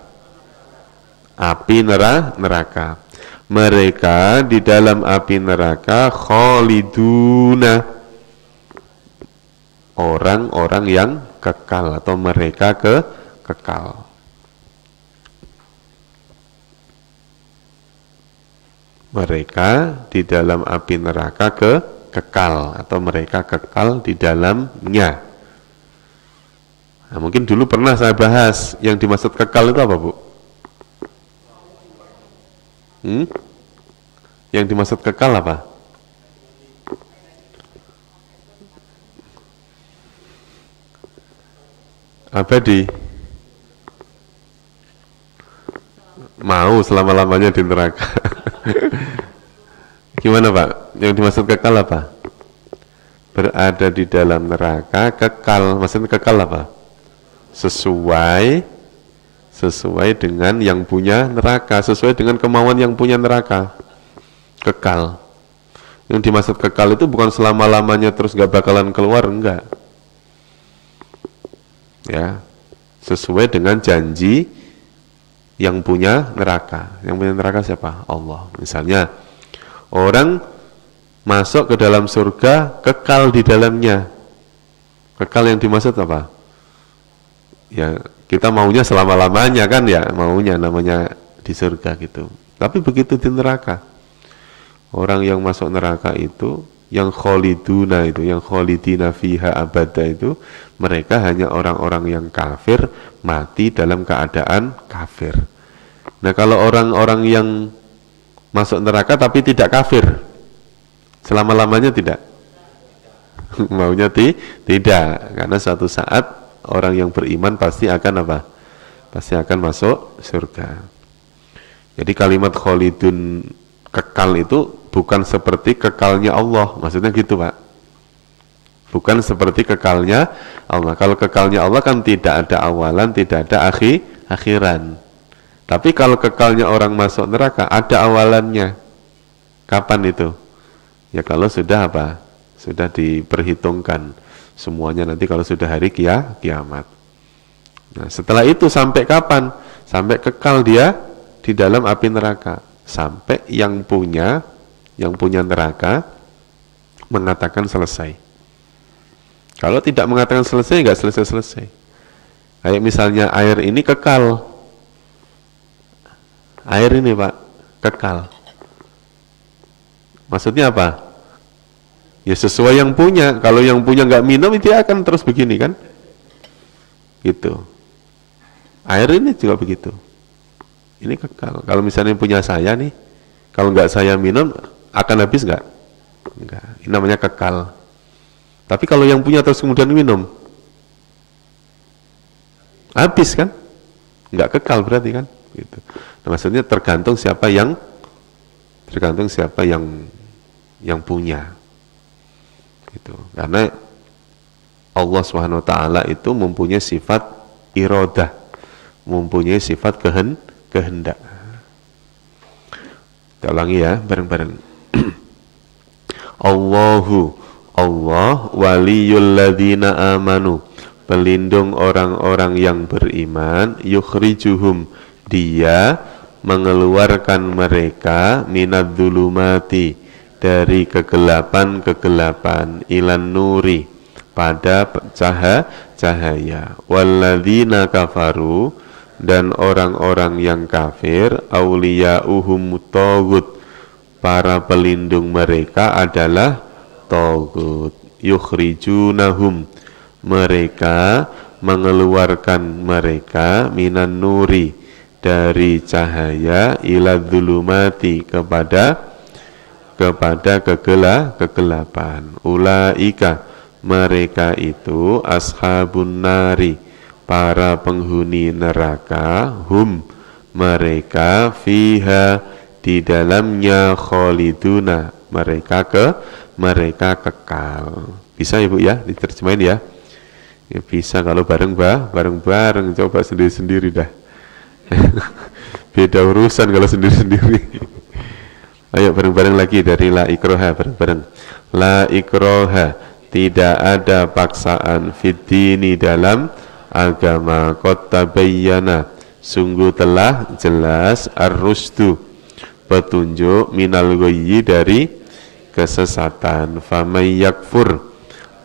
Api neraka. Mereka di dalam api neraka khaliduna, orang-orang yang kekal atau mereka kekal. Mereka di dalam api neraka kekal atau mereka kekal di dalamnya. Nah, mungkin dulu pernah saya bahas yang dimaksud kekal itu apa, Bu? Yang dimaksud kekal apa? Abadi. Mau selama-lamanya di neraka. Gimana Pak? Yang dimaksud kekal apa? Berada di dalam neraka, kekal. Maksudnya kekal apa? Sesuai dengan yang punya neraka, sesuai dengan kemauan yang punya neraka. Kekal. Yang dimaksud kekal itu bukan selama-lamanya terus gak bakalan keluar, enggak. Ya, sesuai dengan janji yang punya neraka. Yang punya neraka siapa? Allah. Misalnya orang masuk ke dalam surga, kekal di dalamnya. Kekal yang dimaksud apa? Ya, kita maunya selama-lamanya kan ya, maunya namanya di surga gitu. Tapi begitu di neraka, orang yang masuk neraka itu yang khaliduna itu, yang khalidina fiha abada itu, mereka hanya orang-orang yang kafir, mati dalam keadaan kafir. Nah, kalau orang-orang yang masuk neraka tapi tidak kafir, selama-lamanya tidak? Maunya tidak, karena suatu saat orang yang beriman pasti akan apa? Pasti akan masuk surga. Jadi kalimat khalidun, kekal itu bukan seperti kekalnya Allah, maksudnya gitu Pak. Bukan seperti kekalnya Allah. Kalau kekalnya Allah kan tidak ada awalan, tidak ada akhiran. Tapi kalau kekalnya orang masuk neraka ada awalannya. Kapan itu? Ya kalau sudah apa? Sudah diperhitungkan semuanya nanti kalau sudah hari kiamat. Nah, setelah itu sampai kapan? Sampai kekal dia di dalam api neraka. Sampai yang punya neraka mengatakan selesai. Kalau tidak mengatakan selesai, nggak selesai-selesai. Kayak misalnya air ini kekal. Air ini Pak, kekal. Maksudnya apa? Ya sesuai yang punya. Kalau yang punya nggak minum, dia akan terus begini kan? Gitu. Air ini juga begitu. Ini kekal. Kalau misalnya punya saya nih, kalau nggak saya minum, akan habis nggak? Enggak. Ini namanya kekal. Tapi kalau yang punya terus kemudian minum, habis kan? Nggak kekal berarti kan? Gitu. Nah, maksudnya tergantung siapa yang punya. Gitu. Karena Allah Subhanahu wa taala itu mempunyai sifat iradah, mempunyai sifat kehendak. Kita ulangi ya, bareng-bareng. Allah waliyul ladzina amanu, pelindung orang-orang yang beriman, yukhrijuhum, dia mengeluarkan mereka minadz-dzulumati, dari kegelapan-kegelapan, ilan nuri, pada cahaya. Walladzina kafaru, dan orang-orang yang kafir, auliya'uhum taghut, para pelindung mereka adalah taghut. Yukhrijunahum, mereka mengeluarkan mereka minan nuri, dari cahaya, ila dzulumati, kepada kegelapan. Ulaika, mereka itu ashabun nari, para penghuni neraka, hum, mereka fiha, di dalamnya, khaliduna, mereka kekal. Bisa Ibu ya diterjemahin ya? Ya bisa, kalau bareng-bareng, coba sendiri-sendiri dah. Beda urusan kalau sendiri-sendiri. Ayo bareng-bareng lagi dari la ikroha, bareng-bareng. La ikroha, tidak ada paksaan fiddini, dalam agama. Qad tabayyana, sungguh telah jelas, ar-rusdu, petunjuk, minal ghayyi, dari kesesatan. Famay yakfur,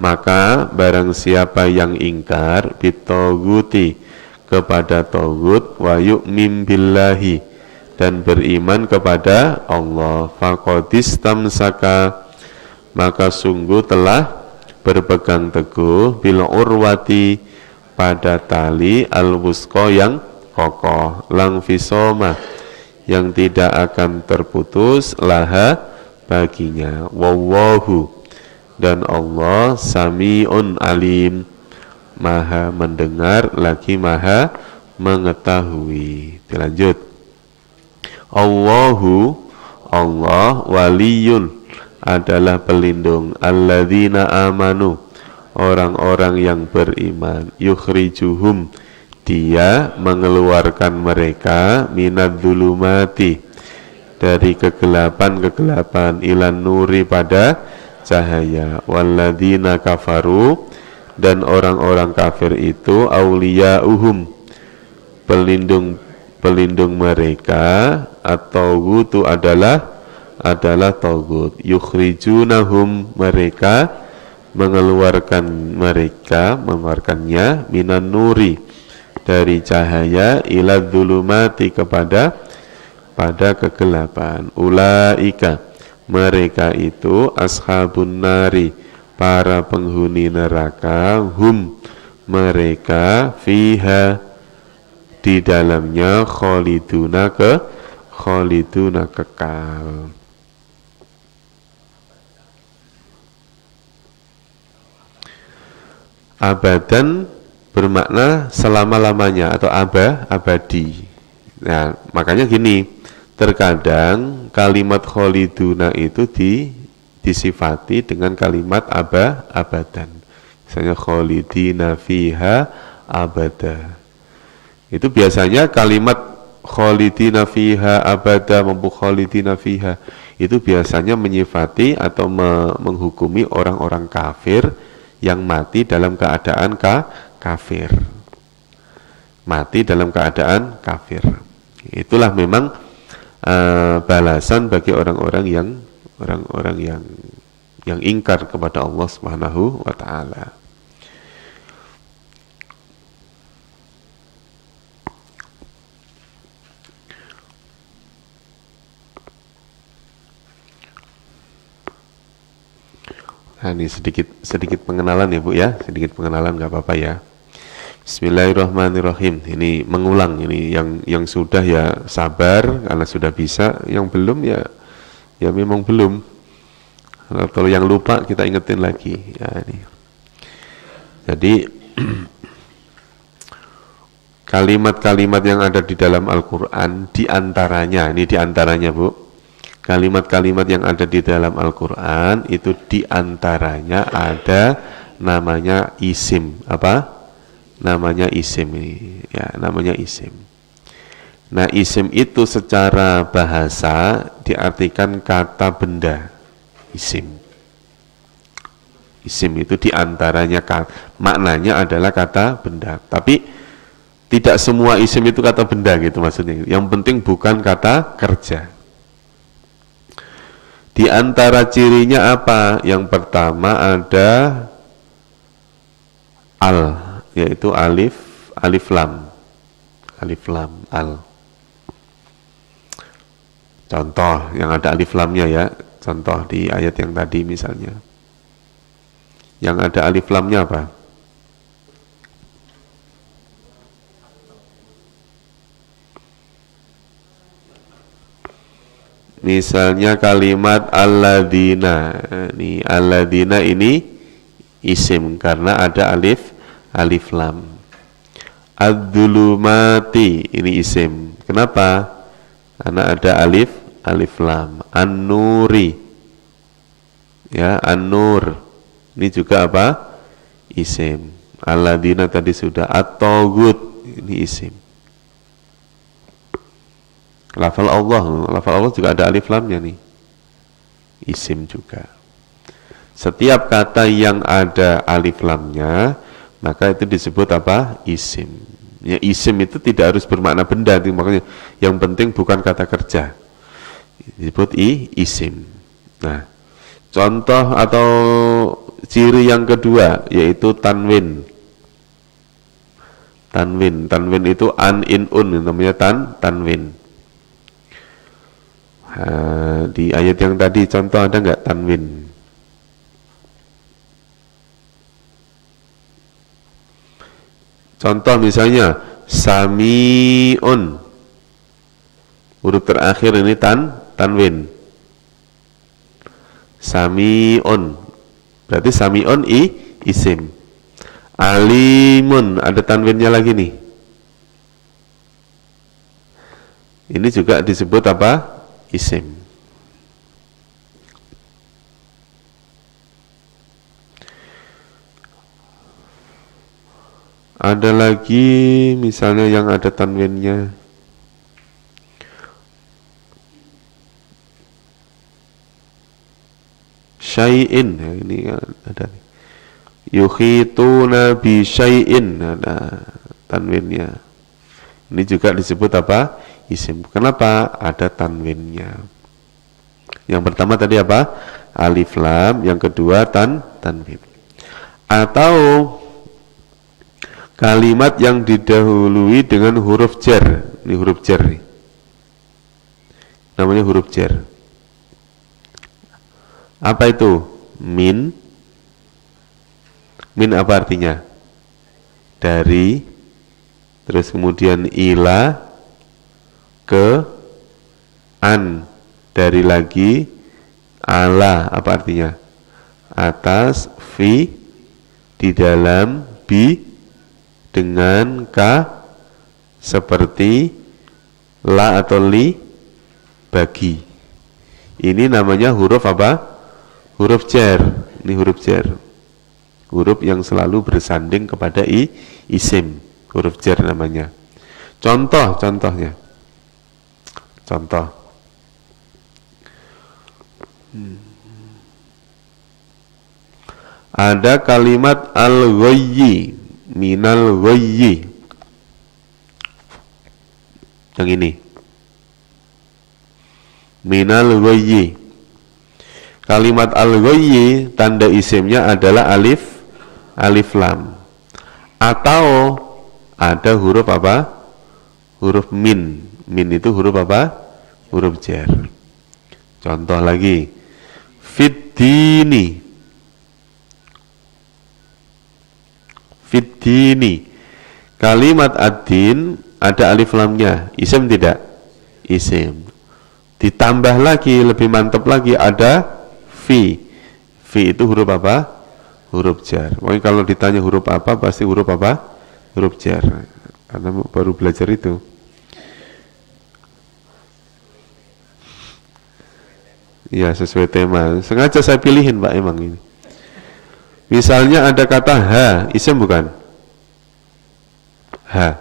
maka barang siapa yang ingkar, bitaguti, kepada tagut, wa yu'min billahi, dan beriman kepada Allah, faqadis tamsaka, maka sungguh telah berpegang teguh, bil urwati, pada tali, al-wusqa, yang kokoh, lang fisoma, yang tidak akan terputus, laha, baginya. Wallahu, dan Allah sami'un alim, maha mendengar lagi maha mengetahui. Dilanjut. Allahu, Allah, waliyun, adalah pelindung, alladzina amanu, orang-orang yang beriman, yukhrijuhum, dia mengeluarkan mereka, minadz-dzulumati, dari kegelapan-kegelapan, ilan nuri, pada cahaya. Walladzina kafaru, dan orang-orang kafir itu, auliya'uhum, pelindung mereka, atau gutu adalah tagut. Yukhrijunahum, mereka mengeluarkannya, minan nuri, dari cahaya, ila dzulumati, pada kegelapan. Ulaika, Mereka itu ashabun nari, para penghuni neraka, hum mereka fiha di dalamnya khaliduna kekal. Abadan bermakna selama-lamanya atau abadi. Nah, makanya gini, terkadang kalimat khaliduna itu disifati dengan kalimat abadan. Misalnya khalidina fiha abada. Itu biasanya kalimat khalidina fiha abada mampu khalidina fiha itu biasanya menyifati atau menghukumi orang-orang kafir yang mati dalam keadaan kafir. Mati dalam keadaan kafir. Itulah memang balasan bagi orang-orang yang ingkar kepada Allah Subhanahu wa taala. Nah, ini sedikit pengenalan ya Bu ya, sedikit pengenalan nggak apa-apa ya. Bismillahirrahmanirrahim. Ini mengulang, ini yang sudah ya sabar karena sudah bisa, yang belum ya memang belum. Kalau yang lupa kita ingetin lagi ya ini. Jadi kalimat-kalimat yang ada di dalam Al-Qur'an diantaranya Bu. Kalimat-kalimat yang ada di dalam Al-Quran itu diantaranya ada namanya isim. Apa? Namanya isim ini. Ya, namanya isim. Nah, isim itu secara bahasa diartikan kata benda. Isim. Isim itu diantaranya maknanya adalah kata benda. Tapi tidak semua isim itu kata benda gitu maksudnya. Yang penting bukan kata kerja. Di antara cirinya apa? Yang pertama ada al, yaitu alif lam, al. Contoh yang ada alif lamnya ya, contoh di ayat yang tadi misalnya. Yang ada alif lamnya apa? Misalnya kalimat alladzina. Ini alladzina ini isim karena ada alif lam. Ad-dzulumati ini isim. Kenapa? Karena ada alif lam. An-nuri. Ya, an-nur. Ini juga apa? Isim. Alladzina tadi sudah. At-taghut ini isim. Lafal Allah juga ada alif lamnya nih. Isim juga. Setiap kata yang ada alif lamnya, maka itu disebut apa? Isim. Ya, isim itu tidak harus bermakna benda, makanya yang penting bukan kata kerja. Disebut isim. Nah, contoh atau ciri yang kedua yaitu tanwin. Tanwin itu an in un namanya tanwin. Di ayat yang tadi contoh ada nggak tanwin? Contoh misalnya sami'un, huruf terakhir ini tanwin. Sami'un berarti sami'un isim. Alimun ada tanwinnya lagi nih. Ini juga disebut apa? Isim. Ada lagi misalnya yang ada tanwinnya. Syai'in, ya, ini ada. Yukhituna bi syai'in, ada tanwinnya. Ini juga disebut apa? Isim. Kenapa? Ada tanwinnya. Yang pertama tadi apa? Alif lam, yang kedua tanwin. Atau kalimat yang didahului dengan huruf jar. Ini huruf jar nih. Namanya huruf jar. Apa itu? Min. Min apa artinya? Dari. Terus kemudian ila, ke, an, dari lagi, ala, apa artinya? Atas, fi, di dalam, bi, dengan, ka, seperti, la atau li, bagi. Ini namanya huruf apa? Huruf jar. Ini huruf jar. Huruf yang selalu bersanding kepada isim. Huruf jar namanya. Contohnya. Contoh. Ada kalimat al-ghayyi, minal ghayyi. Yang ini. Minal ghayyi. Kalimat al-ghayyi tanda isimnya adalah alif lam. Atau ada huruf apa? Huruf min. Min itu huruf apa? Huruf jar. Contoh lagi. Fiddini. Fiddini. Kalimat ad-din ada alif lamnya. Isim tidak? Isim. Ditambah lagi, lebih mantap lagi ada fi. Fi itu huruf apa? Huruf jar. Pokoknya kalau ditanya huruf apa, pasti huruf apa? Huruf jar, karena baru belajar itu. Ya, sesuai tema. Sengaja saya pilihin Pak emang ini. Misalnya ada kata ha, isim bukan? Ha,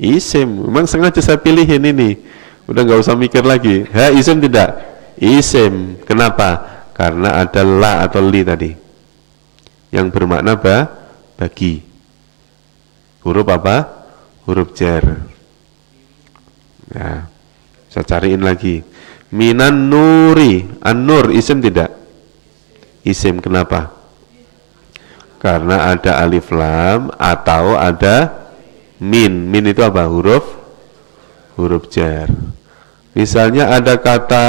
isim. Memang sengaja saya pilihin ini. Udah nggak usah mikir lagi. Ha, isim tidak? Isim. Kenapa? Karena ada la atau li tadi, yang bermakna bagi. Huruf apa? Huruf jar. Ya, saya cariin lagi. Minan nuri, an-nur isim tidak? Isim. Kenapa? Karena ada alif lam atau ada min. Min itu apa? Huruf jar. Misalnya ada kata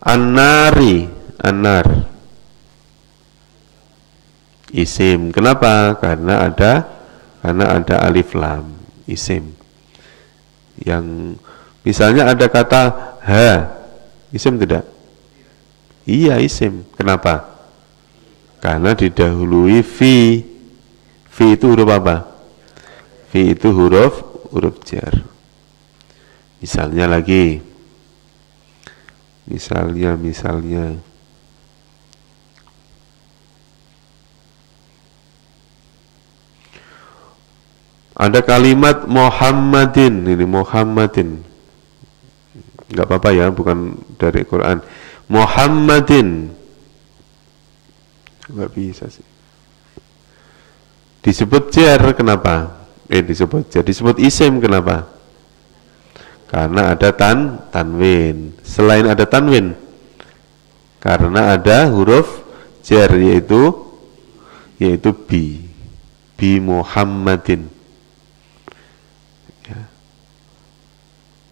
an-nari, an-nar, isim. Kenapa? Karena ada alif lam, isim. Yang misalnya ada kata ha, isim tidak? Iya, isim. Kenapa? Karena didahului fi. Fi itu huruf apa? Fi itu huruf jar. Misalnya lagi. Misalnya. Ada kalimat Muhammadin, ini Muhammadin. Enggak apa-apa ya, bukan dari Quran. Muhammadin. Enggak bisa sih. Disebut jar kenapa? Disebut isim kenapa? Karena ada tanwin. Selain ada tanwin, karena ada huruf jar yaitu bi Muhammadin.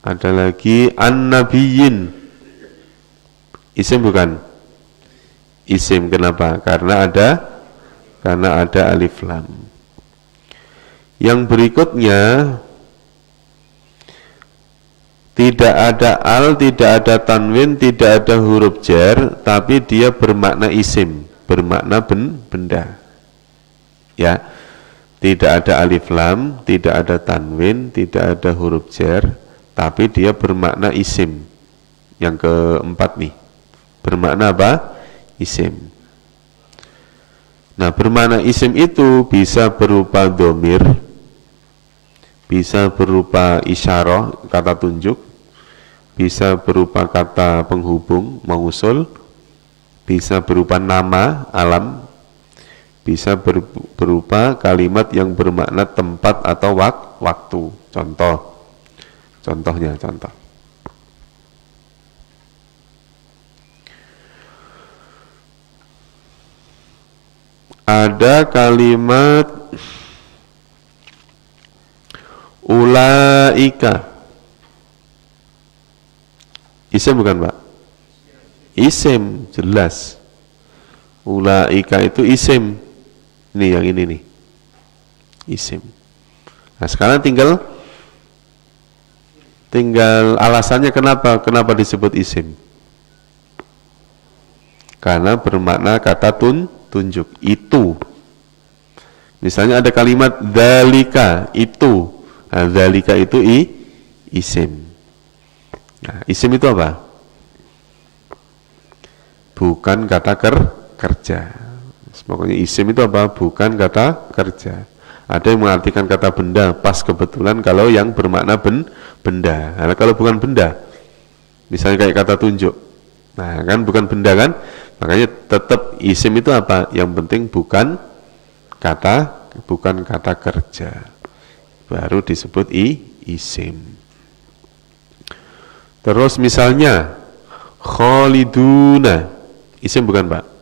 Ada lagi an-nabiyyin. Isim bukan? Isim. Kenapa? Karena ada alif lam. Yang berikutnya tidak ada al, tidak ada tanwin, tidak ada huruf jar, tapi dia bermakna isim, bermakna benda. Ya. Tidak ada alif lam, tidak ada tanwin, tidak ada huruf jar, tapi dia bermakna isim. Yang keempat nih, bermakna apa? Isim. Nah, bermakna isim itu bisa berupa domir, bisa berupa isyarah, kata tunjuk, bisa berupa kata penghubung, mausul, bisa berupa nama, alam, bisa berupa kalimat yang bermakna tempat atau waktu. Contohnya. Ada kalimat ulaika. Isim bukan Pak? Isim, jelas. Ulaika itu isim. Nih yang ini nih. Isim. Nah, sekarang tinggal alasannya kenapa disebut isim. Karena bermakna kata tunjuk, itu. Misalnya ada kalimat dzalika, itu. Nah, dzalika itu isim. Nah, isim itu apa? Bukan kata kerja. Pokoknya isim itu apa? Bukan kata kerja. Ada yang mengartikan kata benda, pas kebetulan kalau yang bermakna benda. Nah, kalau bukan benda, misalnya kayak kata tunjuk, nah kan bukan benda kan, makanya tetap isim itu apa? Yang penting bukan kata kerja, baru disebut isim. Terus misalnya khaliduna, isim bukan Pak?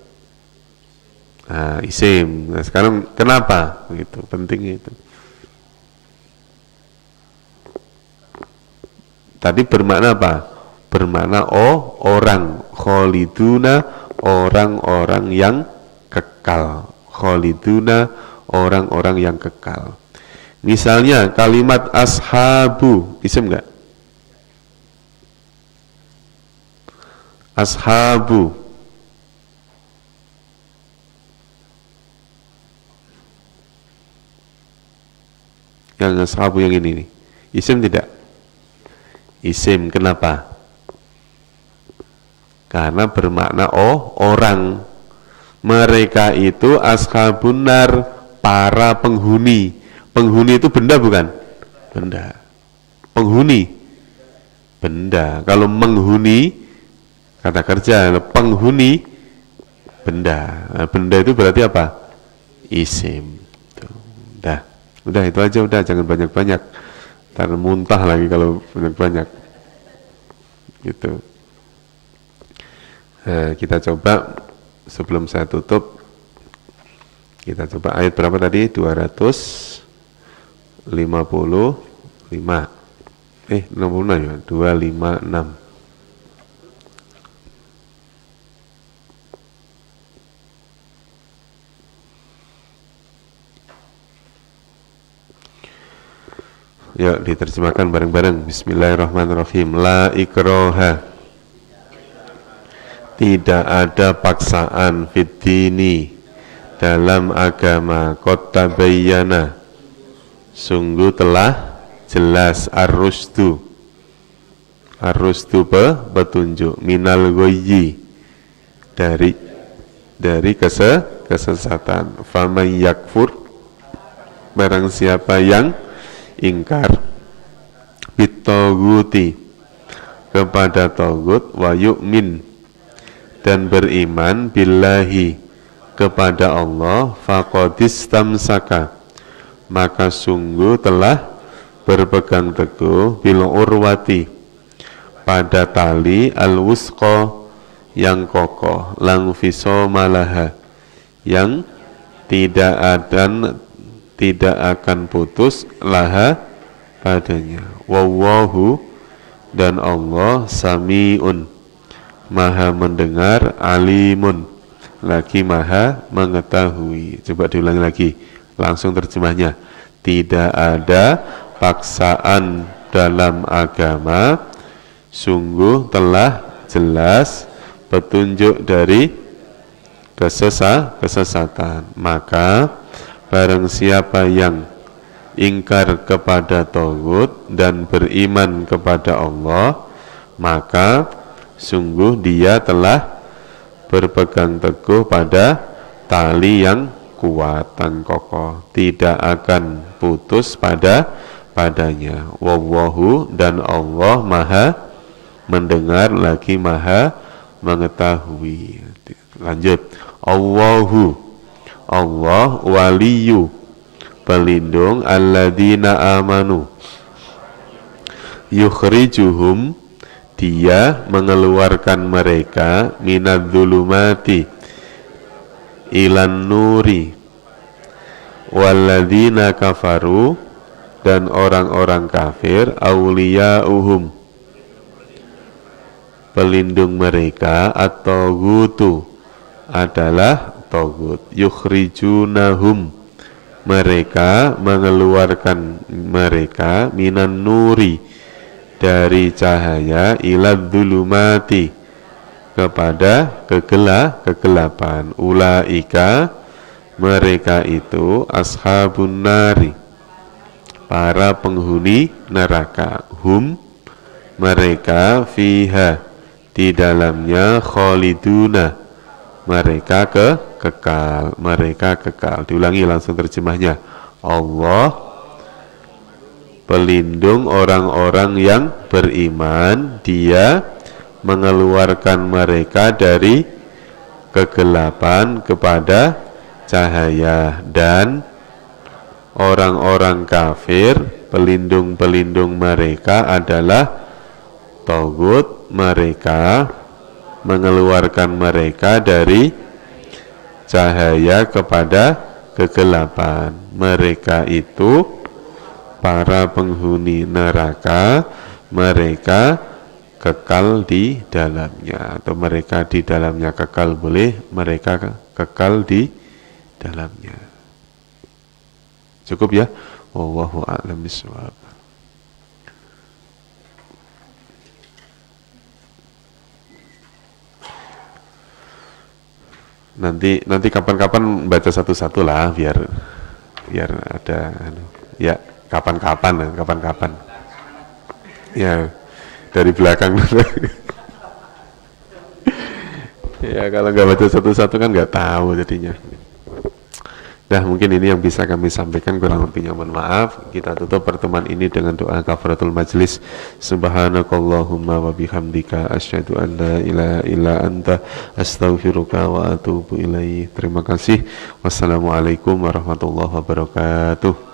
Nah, isim. Nah, sekarang kenapa? Gitu, penting itu. Tadi bermakna apa? Bermakna orang. Khaliduna, orang-orang yang kekal. Khaliduna, orang-orang yang kekal. Misalnya kalimat ashabu, isim enggak? Ashabu. Yang ashabu yang ini nih. Isim tidak? Isim, kenapa? Karena bermakna orang. Mereka itu ashabun nar, para penghuni. Penghuni itu benda bukan? Benda. Penghuni? Benda. Kalau menghuni, kata kerja. Penghuni, benda. Nah, benda itu berarti apa? Isim. Udah itu aja, udah jangan banyak-banyak. Ntar muntah lagi kalau banyak-banyak. Gitu. Nah, kita coba sebelum saya tutup, kita coba ayat berapa tadi? 255. 66 ya? 256. Yuk diterjemahkan bareng-bareng. Bismillahirrahmanirrahim. La ikroha, tidak ada paksaan fiddini, dalam agama. Qad tabayyana, sungguh telah jelas. Ar-rusdu, ar-rusdu petunjuk. Minal ghayyi, dari kesesatan. Faman yakfur, barang siapa yang ingkar, bitoguti, kepada togut, wa yu'min, dan beriman, billahi, kepada Allah, faqadistamsaka, maka sungguh telah berpegang teguh, bil urwati, pada tali, al-wusqa, yang kokoh, lang fisomalaha, yang tidak akan putus, laha, padanya. Wallahu, dan Allah, sami'un, maha mendengar, alimun, lagi maha mengetahui. Coba diulangi lagi, langsung terjemahnya. Tidak ada paksaan dalam agama, sungguh telah jelas petunjuk dari kesesatan. Maka barang siapa yang ingkar kepada tagut dan beriman kepada Allah, maka sungguh dia telah berpegang teguh pada tali yang kuat dan kokoh, tidak akan putus padanya. Wallahu, dan Allah maha mendengar lagi maha mengetahui. Lanjut. Allahu, Allah waliyu, pelindung, alladzina amanu, yukhrijuhum, dia mengeluarkan mereka, minadzulumati, ilan nuri, walladzina kafaru, dan orang-orang kafir, auliyauhum, pelindung mereka at-taghutu adalah tagut. Yukhrijunahum, mereka mengeluarkan mereka minan nuri, dari cahaya, ilad dzulumati, kepada kegelapan. Ulaika, mereka itu ashabun nari, para penghuni neraka. Hum, mereka fiha, di dalamnya, khaliduna, mereka kekal. Diulangi langsung terjemahnya. Allah pelindung orang-orang yang beriman, Dia mengeluarkan mereka dari kegelapan kepada cahaya. Dan orang-orang kafir, pelindung-pelindung mereka adalah tagut, mereka mengeluarkan mereka dari cahaya kepada kegelapan. Mereka itu para penghuni neraka, mereka kekal di dalamnya, atau mereka di dalamnya kekal, boleh, mereka kekal di dalamnya. Cukup ya? Wallahu a'lam bishawab. Nanti kapan-kapan baca satu-satu lah, biar ada ya, kapan-kapan ya, dari belakang. Ya, kalau nggak baca satu-satu kan nggak tahu jadinya. Nah, mungkin ini yang bisa kami sampaikan, kurang lebihnya mohon maaf. Kita tutup pertemuan ini dengan doa kafaratul majlis. Subhanakallahumma wa bihamdika asyhadu an la ilaha illa anta astaghfiruka wa atubu ilaik. Terima kasih. Wassalamualaikum warahmatullahi wabarakatuh.